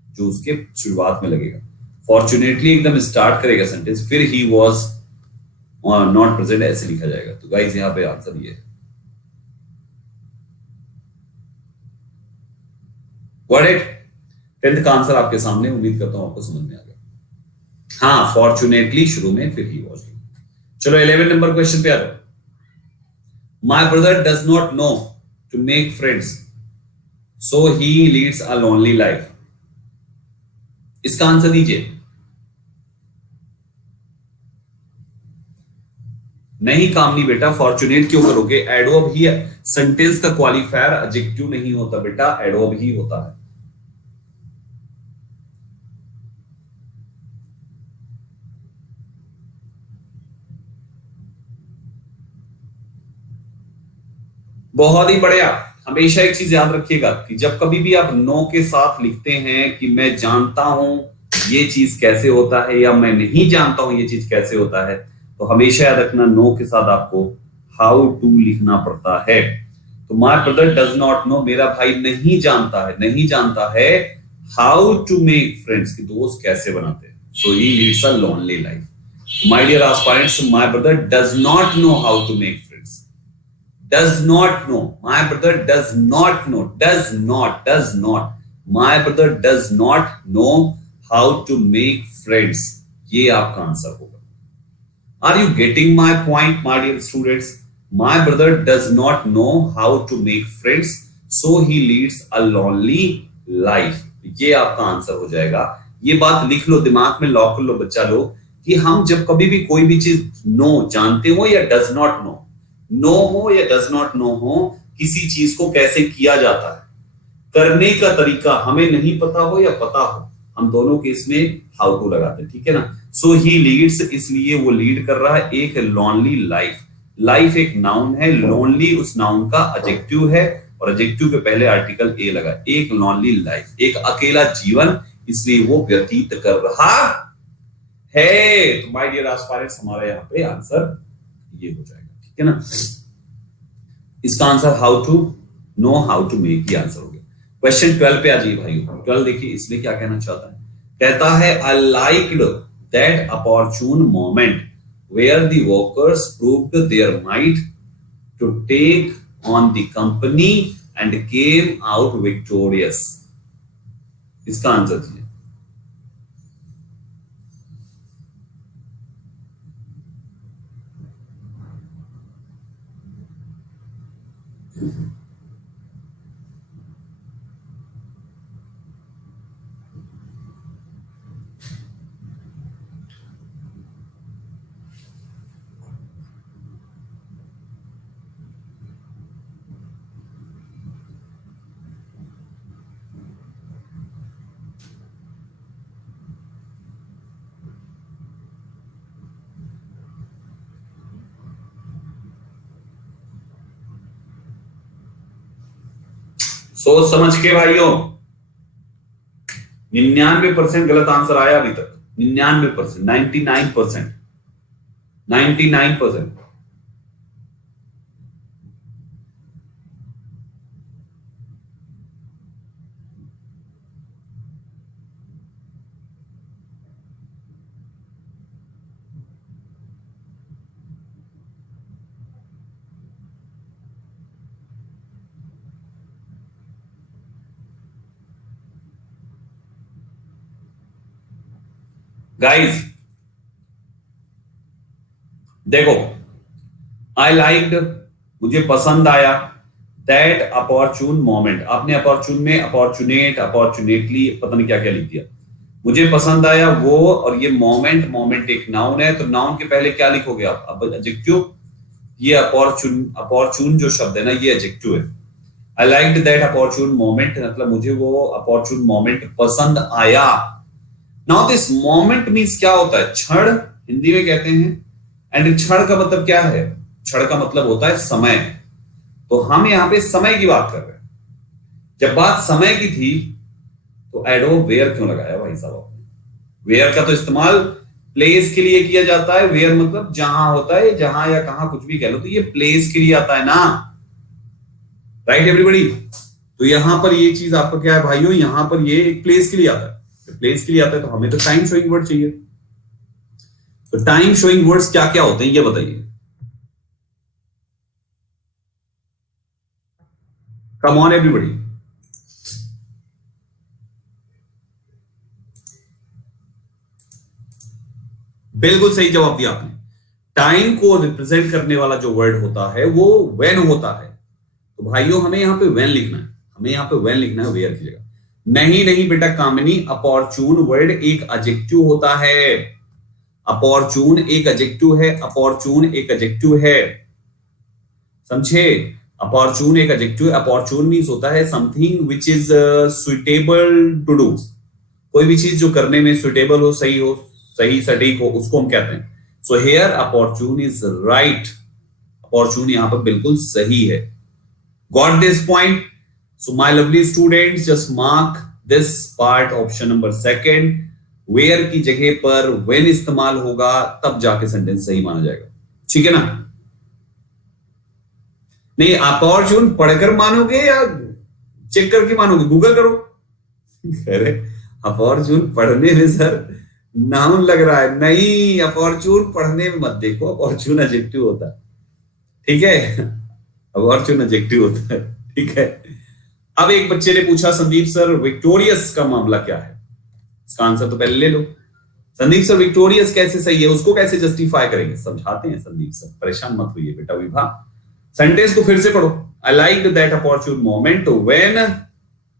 जो उसके शुरुआत में लगेगा। फॉर्चुनेटली एकदम स्टार्ट करेगा सेंटेंस, फिर ही वॉज नॉट प्रेजेंट ऐसे लिखा जाएगा। तो गाइस यहाँ पे आंसर ये है। व्हाट इट, 10th का आंसर आपके सामने, उम्मीद करता हूं आपको समझ में आ गया। हाँ, फॉर्चुनेटली शुरू में, फिर ही वॉज। चलो 11 नंबर क्वेश्चन पे आ जाओ। My brother does not know to make friends so he leads a lonely life, इसका आंसर दीजिए। नहीं कामनी बेटा, फॉर्चुनेट क्यों करोगे, एडवर्ब ही सेंटेंस का क्वालिफायर, एडजेक्टिव नहीं होता बेटा, एडवर्ब ही होता है। बहुत ही बढ़िया। हमेशा एक चीज याद रखिएगा कि जब कभी भी आप नो के साथ लिखते हैं कि मैं जानता हूं ये चीज कैसे होता है, या मैं नहीं जानता हूं ये चीज कैसे होता है, तो हमेशा याद रखना नो के साथ आपको हाउ टू लिखना पड़ता है। तो my brother does not no, मेरा भाई नहीं जानता है, नहीं जानता है हाउ टू मेक फ्रेंड्स, की दोस्त कैसे बनाते हैं। So he leads a lonely life. My dear aspirants, my brother does not know how to make friends, does not know, my brother does not know, does not, my brother does not know how to make friends, ये आपका answer होगा। Are you getting my point, my dear students? My brother does not know how to make friends, so he leads a lonely life, ये आपका answer हो जाएगा। ये बात लिख लो, दिमाग में लॉक कर लो बच्चा लोग, कि हम जब कभी भी कोई भी चीज नो जानते हो या डज नॉट नो, नो हो या डज नॉट नो हो, किसी चीज को कैसे किया जाता है, करने का तरीका हमें नहीं पता हो या पता हो, हम दोनों केस में हाउ टू लगाते हैं, ठीक है ना। सो ही लीड्स, इसलिए वो लीड कर रहा है एक लॉनली लाइफ। लाइफ एक नाउन है, लोनली उस नाउन का एडजेक्टिव है, और एडजेक्टिव के पहले आर्टिकल ए लगा, एक लॉनली लाइफ, एक अकेला जीवन, इसलिए वो व्यतीत कर रहा है। तो माय डियर एस्पायरेंट्स, हमारा यहाँ पे आंसर ये हो जाएगा, ठीक है ना। इसका answer how to know how to make ही आंसर हो गया। क्वेश्चन 12 पे आ जाइए भाइयों। 12 देखिए इसमें क्या कहना चाहता है, कहता है I liked that opportune moment where the workers proved their might to take on the company and came out victorious, इसका आंसर दीजिए। सोच समझ के भाइयों, 99% गलत आंसर आया अभी तक, 99%, 99%, 99%। गाइस देखो, आई लाइक्ड, मुझे पसंद आया, दैट अपॉर्चून मोमेंट, आपने अपॉर्चून में अपॉर्चुनेट, अपॉर्चुनेटली, पता नहीं क्या क्या लिख दिया। मुझे पसंद आया वो, और ये मोमेंट, मोमेंट एक नाउन है, तो नाउन के पहले क्या लिखोगे आप? अब एडजेक्टिव, ये अपॉर्चून, अपॉर्चून जो शब्द है ना, ये एडजेक्टिव है। I liked that opportune moment, मतलब मुझे वो अपॉर्चून मोमेंट पसंद आया। नाउ दिस मोमेंट मींस क्या होता है? क्षण हिंदी में कहते हैं, एंड क्षण का मतलब क्या है? क्षण का मतलब होता है समय। तो हम यहां पे समय की बात कर रहे हैं। जब बात समय की थी तो एडो वेयर क्यों लगाया भाई साहब आपने? वेयर का तो इस्तेमाल प्लेस के लिए किया जाता है। वेयर मतलब जहां होता है, जहां या कहां कुछ भी कह लो, तो ये प्लेस के लिए आता है ना, राइट एवरीबॉडी? तो यहां पर ये चीज आपका क्या है भाइयों? यहां पर ये एक प्लेस के लिए आता है। प्लेस के लिए आता है तो हमें तो टाइम शोइंग वर्ड चाहिए। तो टाइम शोइंग वर्ड्स क्या क्या होते हैं ये बताइए। Come on everybody. बिल्कुल सही जवाब दिया आपने। टाइम को रिप्रेजेंट करने वाला जो वर्ड होता है वो व्हेन होता है। तो भाइयों हमें यहां पे व्हेन लिखना है, हमें यहां पे व्हेन लिखना है वेयर की जगह। नहीं नहीं बेटा कामिनी, अपॉर्चून वर्ड एक एडजेक्टिव होता है। अपॉर्चून एक एडजेक्टिव है, अपॉर्चून एक एडजेक्टिव है, समझे? अपॉर्चून एक एडजेक्टिव, अपॉर्चून मींस होता है something which is suitable to do. कोई भी चीज जो करने में सुइटेबल हो, सही सटीक हो, उसको हम कहते हैं। So here opportune is right. Opportune यहां पर बिल्कुल सही है। Got this point? So my lovely students just mark this part, option number second. Where की जगह पर व्हेन इस्तेमाल होगा तब जाके सेंटेंस सही माना जाएगा, ठीक है ना? नहीं, अपॉर्चून पढ़कर मानोगे या चेक करके मानोगे? गूगल करो। अरे अपॉर्चून पढ़ने में सर नाउन लग रहा है, नहीं, अपॉर्चून पढ़ने में मत देखो, अपॉर्चून एडजेक्टिव होता है, ठीक है? अपॉर्चून एडजेक्टिव होता है, ठीक है? अब एक बच्चे ने पूछा, संदीप सर विक्टोरियस का मामला क्या है? इसका आंसर तो पहले ले लो। संदीप सर विक्टोरियस कैसे सही है, उसको कैसे जस्टिफाई करेंगे? समझाते हैं संदीप सर, परेशान मत होइए बेटा विभा। सेंटेंस को फिर से पढ़ो। I like that opportune moment when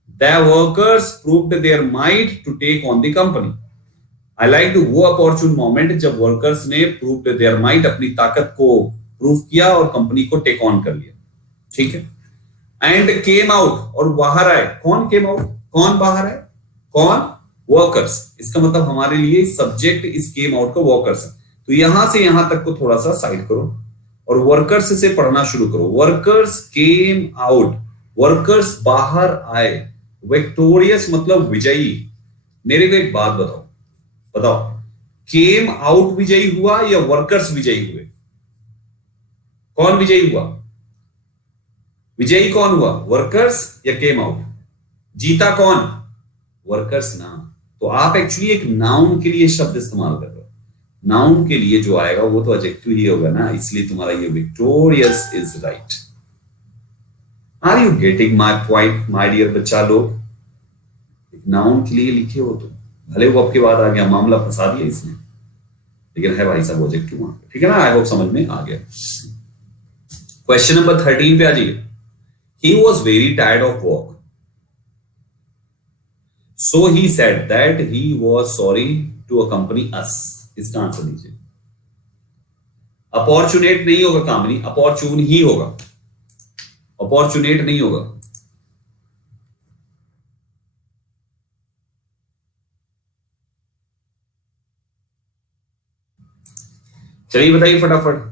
the workers proved their might to take on the company. I like वो अपॉर्चून मोमेंट जब वर्कर्स ने प्रूव्ड देयर माइट, अपनी ताकत को प्रूव किया और कंपनी को टेक ऑन कर लिया, ठीक है? एंड केम आउट, और बाहर आए। कौन केम आउट? कौन बाहर आए? कौन? वर्कर्स। इसका मतलब हमारे लिए सब्जेक्ट इस केम आउट का वर्कर्स है। तो यहां से यहां तक को थोड़ा सा साइड करो और वर्कर्स से पढ़ना शुरू करो। वर्कर्स केम आउट, वर्कर्स बाहर आए। विक्टोरियस मतलब विजयी। मेरे को एक बात बताओ, बताओ, केम आउट विजयी हुआ या वर्कर्स विजयी हुए? कौन विजयी हुआ? विजयी कौन हुआ? वर्कर्स या केम आउट? जीता कौन? वर्कर्स ना। तो आप एक्चुअली एक नाउन के लिए शब्द इस्तेमाल कर रहे हो। नाउन के लिए जो आएगा वो तो एडजेक्टिव ही होगा ना, इसलिए तुम्हारा ये victorious is right. Are you getting my point my dear बच्चा लोग? एक नाउन के लिए लिखे हो तो भले वो आपके बाद आ गया, मामला फंसा दिया इसने, लेकिन है भाई साहब ऑब्जेक्टिव वहां पे, ठीक है ना? आई होप समझ में आ गया। क्वेश्चन नंबर 13 पे आ जाइए। He was very tired of work, so he said that he was sorry to accompany us. इसका आंसर दीजिए। अपॉर्चुनेट नहीं होगा कामनी, अपॉर्चून ही होगा, अपॉर्चुनेट नहीं होगा। चलिए बताइए फटाफट।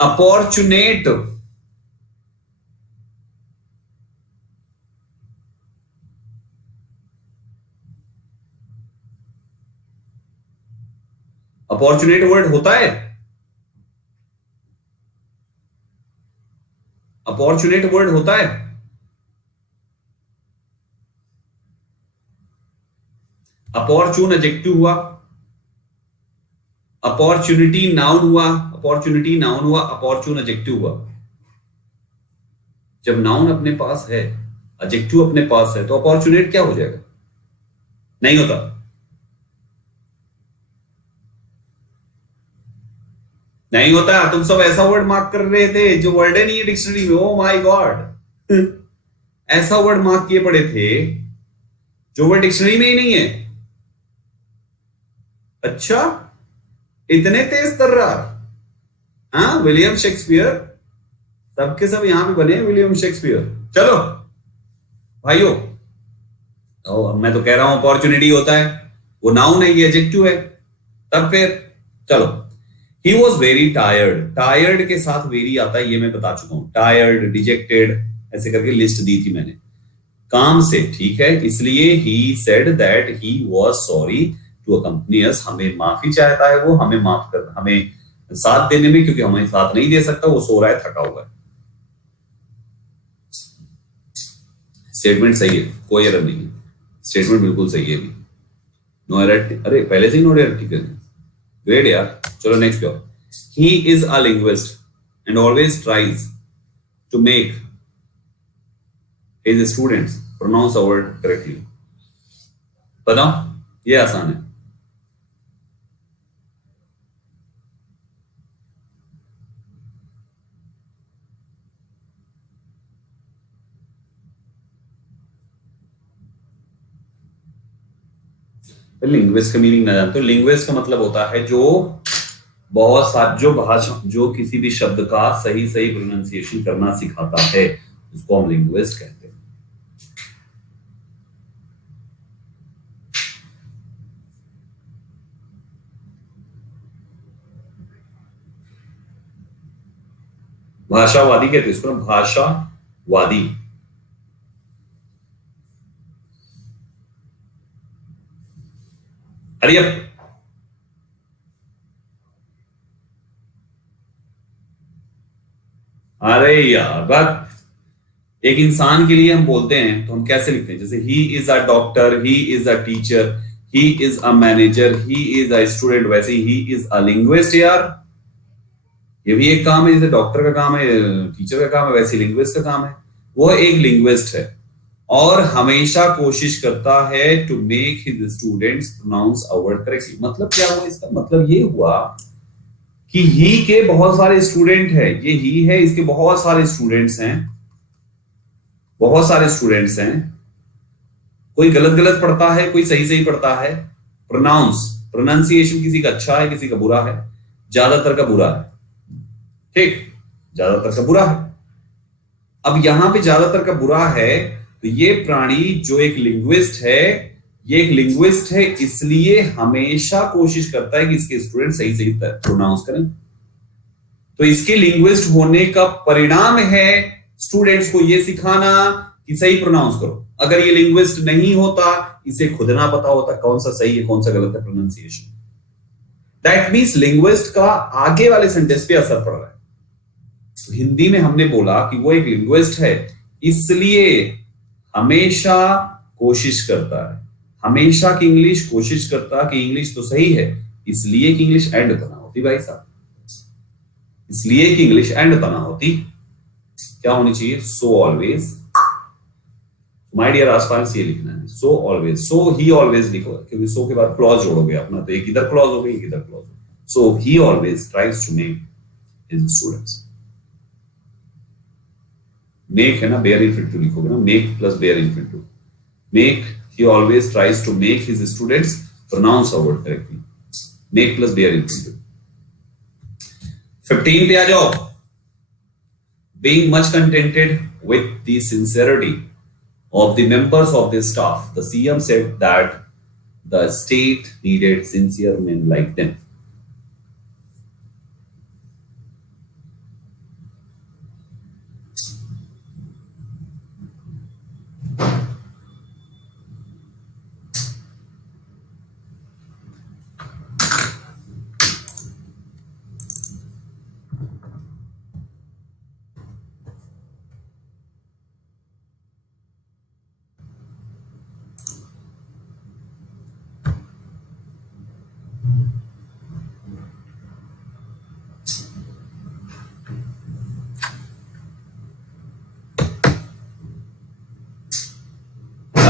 अपॉर्चुनेट, अपॉर्चुनेट वर्ड होता है? अपॉर्चुनेट वर्ड होता है? अपॉर्चून एडजेक्टिव हुआ, अपॉर्चुनिटी नाउन हुआ, अपॉर्चुनिटी नाउन हुआ, अपॉर्चून एडजेक्टिव हुआ। जब नाउन अपने पास है, एडजेक्टिव अपने पास है, तो अपॉर्चुनेट क्या हो जाएगा? नहीं होता। नहीं होता। तुम सब ऐसा वर्ड मार्क कर रहे थे जो वर्ड ही नहीं है डिक्शनरी में। ओ माय गॉड, ऐसा वर्ड मार्क किए पड़े थे जो वर्ड डिक्शनरी में ही नहीं है। अच्छा, इतने तेज तर्रार। हाँ, विलियम शेक्सपियर, सबके सब यहां पे बने विलियम शेक्सपियर। चलो भाइयों, मैं तो कह रहा हूं अपॉर्चुनिटी होता है, वो नाउन है, ये एडजेक्टिव है। तब फिर चलो, ही वॉज वेरी टायर्ड। टायर्ड के साथ वेरी आता है, ये मैं बता चुका हूं। टायर्ड, डिजेक्टेड, ऐसे करके लिस्ट दी थी मैंने। काम से, ठीक है, इसलिए he said that he was sorry to accompany us. हमें माफी चाहता है वो, हमें माफ कर, हमें साथ देने में, क्योंकि हमें साथ नहीं दे सकता, वो सो रहा है, थका हुआ है। स्टेटमेंट सही है, कोई एरर नहीं है, स्टेटमेंट बिल्कुल सही है भी। नो एरर, अरे पहले से ही नो एरर, ठीक है, ग्रेट यार। चलो नेक्स्ट पे। He is a linguist and always tries to make his students pronounce a word correctly. बताओ, ये आसान है। लिंग्विस्ट का मीनिंग ना जानते हो? लिंग्विस्ट का मतलब होता है जो बहुत सारे, जो भाषा, जो किसी भी शब्द का सही सही प्रोनाउंसिएशन करना सिखाता है, उसको हम लिंग्विस्ट कहते हैं। भाषावादी कहते हैं इसको ना, भाषावादी। अरे अरे यार बात, एक इंसान के लिए हम बोलते हैं तो हम कैसे लिखते हैं? जैसे ही is a doctor, he is a teacher, he is a manager, he is a student, वैसे ही इज अ लिंग्विस्ट यार। ये भी एक काम है, जैसे डॉक्टर का काम है, टीचर का काम है, वैसे लिंग्विस्ट का काम है। वो एक लिंग्विस्ट है और हमेशा कोशिश करता है to make his students pronounce a word correctly. मतलब क्या हुआ इसका? मतलब ये हुआ कि ही के बहुत सारे स्टूडेंट है, ये ही है, इसके बहुत सारे स्टूडेंट्स हैं, बहुत सारे स्टूडेंट्स हैं। कोई गलत गलत पढ़ता है, कोई सही सही पढ़ता है। प्रोनाउंसिएशन किसी का अच्छा है, किसी का बुरा है, ज्यादातर का बुरा है। ठीक, ज्यादातर का बुरा है। अब यहां पे ज्यादातर का बुरा है, तो ये प्राणी जो एक लिंग्विस्ट है, ये एक लिंग्विस्ट है, इसलिए हमेशा कोशिश करता है कि इसके स्टूडेंट सही सही प्रोनाउंस करें। तो इसके लिंग्विस्ट होने का परिणाम है स्टूडेंट्स को ये सिखाना कि सही प्रोनाउंस करो। अगर ये लिंग्विस्ट नहीं होता, इसे खुद ना पता होता कौन सा सही है कौन सा गलत है प्रोनाउंसिएशन। दैट मीन्स लिंग्विस्ट का आगे वाले सेंटेंस पे असर पड़ रहा है। तो हिंदी में हमने बोला कि वो एक लिंग्विस्ट है, इसलिए हमेशा कोशिश करता है, हमेशा की इंग्लिश कोशिश करता कि इंग्लिश तो सही है, इसलिए कि इंग्लिश एंड तो ना होती भाई साहब, इसलिए कि इंग्लिश एंड तो ना होती। क्या होनी चाहिए? So always. माय डियर आसपास ये लिखना है, so always, so he always लिखो, क्योंकि सो के बाद क्लॉज जोड़ोगे अपना, तो एक इधर क्लॉज हो गई, एक इधर क्लॉज हो गई। So he always tries to make his students. Make है ना, बेयर इन्फिनिटिव लिखोगे ना, make plus bare infinitive. Make, he always tries to make his students pronounce a word correctly. Make plus bare infinitive. 15 पे आ जाओ। Being much contented with the sincerity of the members of the staff, the CM said that the state needed sincere men like them.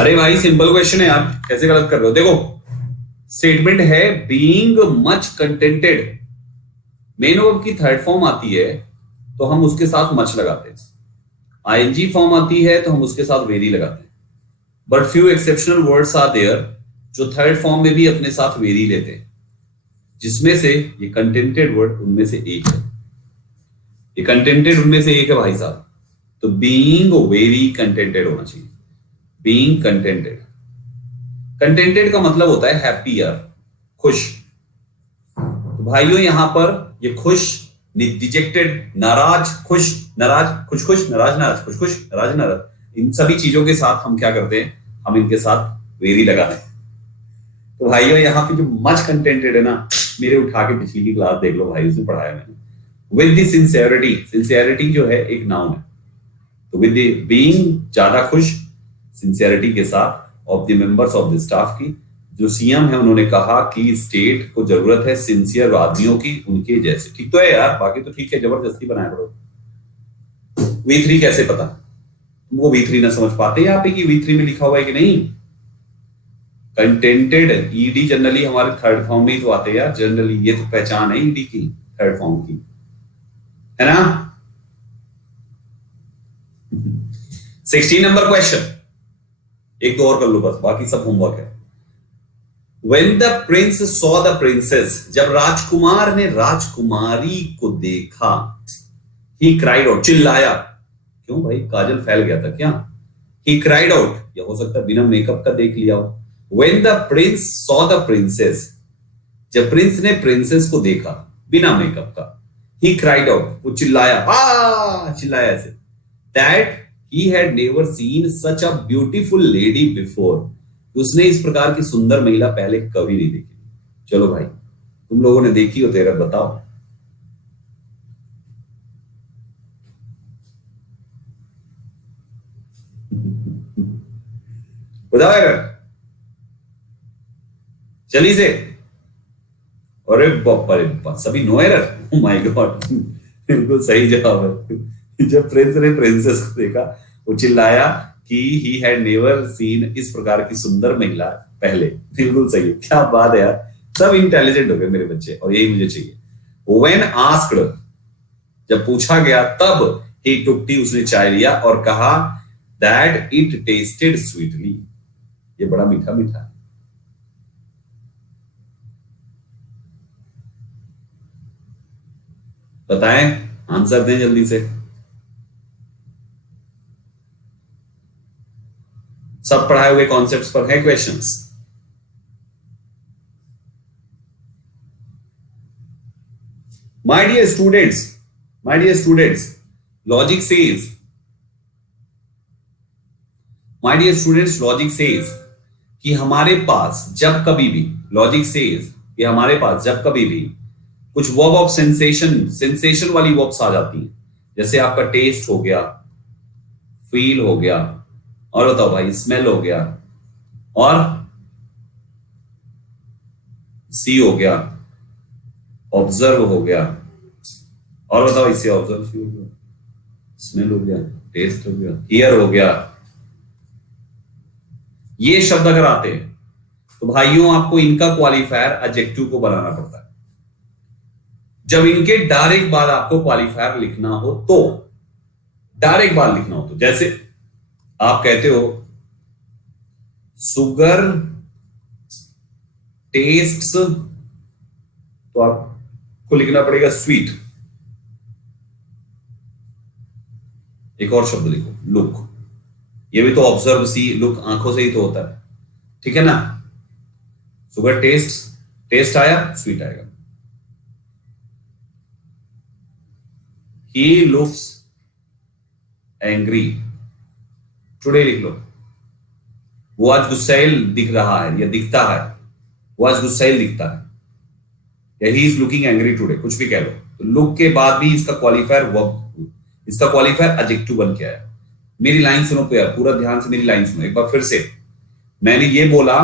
अरे भाई simple question है यार, कैसे गलत कर रहे हो? देखो स्टेटमेंट है being much contented, main verb की थर्ड फॉर्म आती है तो हम उसके साथ मच लगाते हैं, आईएनजी फॉर्म आती है तो हम उसके साथ वेरी लगाते हैं, but few exceptional words are there जो थर्ड फॉर्म में भी अपने साथ वेरी लेते हैं, जिसमें से ये कंटेंटेड वर्ड उनमें से एक है। ये कंटेंटेड उनमें से एक है भाई साहब, तो बीइंग वेरी कंटेंटेड होना चाहिए। बीइंग कंटेंटेड, कंटेंटेड का मतलब होता है हैप्पी यार, खुश। तो भाइयों यहां पर ये खुश, डिजेक्टेड, नाराज, खुश, नाराज, खुश खुश, नाराज नाराज, खुश खुश, नाराज नाराज, इन सभी चीजों के साथ हम क्या करते हैं, हम इनके साथ वेरी लगाते हैं। तो भाइयों यहाँ पे जो मच कंटेंटेड है ना, मेरे उठा के पिछली की क्लास देख लो भाई, उसमें पढ़ाया मैंने। विद द सिंसियरिटी, सिंसियरिटी जो है एक नाउन है, तो विद द बीइंग ज्यादा खुश, सिंसियरिटी के साथ, of the members of the staff की, जो सीएम है उन्होंने कहा कि स्टेट को जरूरत है सिंसियर आदमियों की, उनके जैसे। ठीक तो है यार, बाकी तो ठीक है, जबरदस्ती बनाया करो। V3 कैसे पता? वो V3 ना समझ पाते यहाँ पे कि V3 में लिखा हुआ है कि नहीं। कंटेंटेड, ईडी जनरली हमारे थर्ड फॉर्म में ही तो आते हैं यार, जनरली ये तो पहचान है ईडी की, थर्ड फॉर्म की, है ना। 16 नंबर क्वेश्चन, एक दो और कर लो बस, बाकी सब होमवर्क है। When the prince saw the princess, जब राजकुमार ने राजकुमारी को देखा, he cried out, चिल्लाया। क्यों भाई, काजल फैल गया था क्या? He cried out, या हो सकता है बिना मेकअप का देख लिया हो। When the prince saw the princess, जब प्रिंस ने प्रिंसेस को देखा बिना मेकअप का, he cried out, वो चिल्लाया, चिल्लाया ऐसे, that he had never seen such a beautiful lady before, उसने इस प्रकार की सुंदर महिला पहले कभी नहीं देखी। चलो भाई, तुम लोगों ने देखी हो तेरा बताओ। बताओ यार जल्दी से। अरे बापा रे बाप, सभी no error, oh my god, बिल्कुल सही जवाब है। जब प्रिंस ने प्रिंसेस को देखा, वो चिल्लाया कि he had never seen इस प्रकार की सुंदर महिला पहले। बिल्कुल सही है, क्या बात है यार, सब इंटेलिजेंट हो गए मेरे बच्चे, और यही मुझे चाहिए। When asked, जब पूछा गया तब he took tea, उसने चाय लिया और कहा that it tasted sweetly, ये बड़ा मीठा मीठा है। बताएं, आंसर दें जल्दी से। सब पढ़ाए हुए कॉन्सेप्ट्स पर है questions. My dear students, logic says, my dear students, logic says कि हमारे पास जब कभी भी, लॉजिक सेज कि हमारे पास जब कभी भी कुछ वर्ब ऑफ सेंसेशन वाली वर्ब्स आ जाती हैं, जैसे आपका टेस्ट हो गया, फील हो गया, और बताओ भाई स्मेल हो गया, और सी हो गया, ऑब्जर्व हो गया, और बताओ इससे ऑब्जर्व सी हो गया, स्मेल हो गया, टेस्ट हो गया, हियर हो गया। ये शब्द अगर आते हैं तो भाइयों आपको इनका क्वालिफायर एडजेक्टिव को बनाना पड़ता है। जब इनके डायरेक्ट बाद आपको क्वालिफायर लिखना हो तो, डायरेक्ट बाद लिखना हो तो, जैसे आप कहते हो सुगर टेस्ट्स, तो आपको लिखना पड़ेगा स्वीट। एक और शब्द लिखो लुक, ये भी तो ऑब्जर्व सी, लुक आंखों से ही तो होता है, ठीक है ना। सुगर टेस्ट आया, स्वीट आएगा। ही लुक्स एंग्री, टुडे लिख लो, वो आज गुस्सैल दिख रहा है या दिखता है, वो आज गुस्सैल दिखता है, या he is looking angry today, कुछ भी कह लो। तो लुक के बाद भी इसका क्वालिफायर वर्ब, इसका क्वालिफायर एडजेक्टिव बन के आया। मेरी लाइन सुनो तो यार, पूरा ध्यान से मेरी लाइन सुनो एक बार फिर से। मैंने ये बोला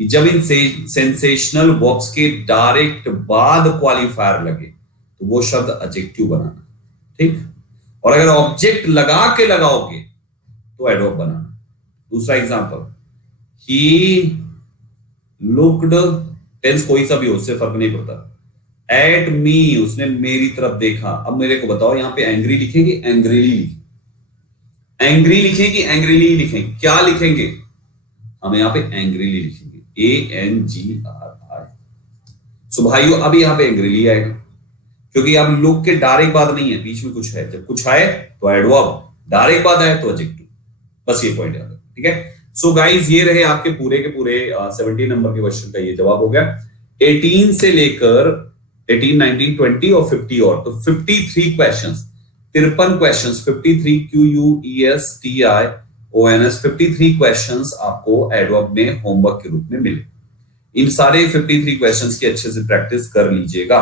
कि जब इन सेंसेशनल वर्ब्स के डायरेक्ट बाद क्वालिफायर लगे तो वो शब्द एडजेक्टिव बनाना, ठीक। और अगर ऑब्जेक्ट लगा के लगाओगे तो एडवर्ब बनाना। दूसरा एग्जांपल, ही लुक्ड, टेंस कोई सा भी हो, उससे फर्क नहीं पड़ता, एट मी, उसने मेरी तरफ देखा। अब मेरे को बताओ यहाँ पे एंग्री लिखेंगे, एंग्रीली लिखेंगे, एंग्री लिखेंगे, एंग्रीली लिखेंगे, क्या लिखेंगे? हम यहाँ पे एंग्रीली लिखेंगे, ANGRI। सो भाइयों अब यहाँ पे एंग्रीली आएगा, क्योंकि अब लुक के डायरेक्ट बाद नहीं है, बीच में कुछ है। जब कुछ आए तो एडवर्ब, डायरेक्ट बाद आए तो एडजेक्टिव। बस ये पॉइंट याद है, ठीक है। सो गाइस ये रहे आपके पूरे के पूरे 17 नंबर के क्वेश्चन का ये जवाब हो गया। 18 से लेकर 18, 19, 20 और 50 और, तो 53 क्वेश्चंस, 53 क्वेश्चंस, 53 QUESTIONS 53 क्वेश्चंस आपको एडवर्ब में होमवर्क के रूप में मिले। इन सारे 53 क्वेश्चंस की अच्छे से प्रैक्टिस कर लीजिएगा,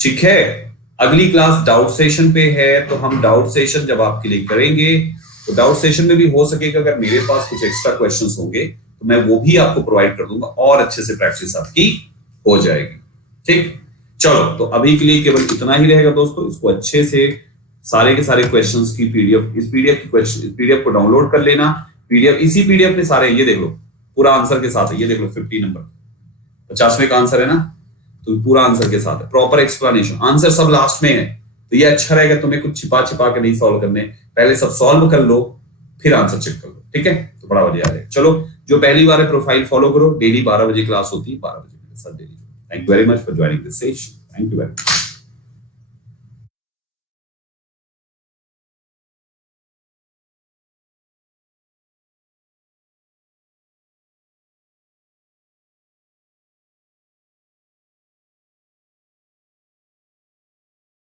ठीक है। अगली क्लास डाउट सेशन पे है, तो हम डाउट सेशन जब आपके लिए करेंगे तो डाउट सेशन में भी हो सकेगा अगर मेरे पास कुछ एक्स्ट्रा क्वेश्चंस होंगे तो मैं वो भी आपको प्रोवाइड कर दूंगा और अच्छे से प्रैक्टिस आपकी हो जाएगी, ठीक। चलो तो अभी के लिए केवल इतना ही रहेगा दोस्तों। इसको अच्छे से सारे के सारे क्वेश्चंस की पीडीएफ, इस पीडीएफ को डाउनलोड कर लेना। पीडीएफ, इसी पीडीएफ में सारे, ये देख लो पूरा आंसर के साथ है, ये देख लो 50 नंबर 50वें का आंसर है ना, तो पूरा आंसर के साथ है, प्रॉपर एक्सप्लेनेशन, आंसर सब लास्ट में है। तो ये अच्छा रहेगा, तुम्हें कुछ छिपा छिपा के नहीं सॉल्व करने, पहले सब सॉल्व कर लो फिर आंसर चेक कर लो, ठीक है। तो बड़ा बढ़िया है। चलो जो पहली बार है प्रोफाइल फॉलो करो, डेली 12 बजे क्लास होती है, 12 बजे मेरे साथ daily. Thank you very much for joining this session, thank you very much.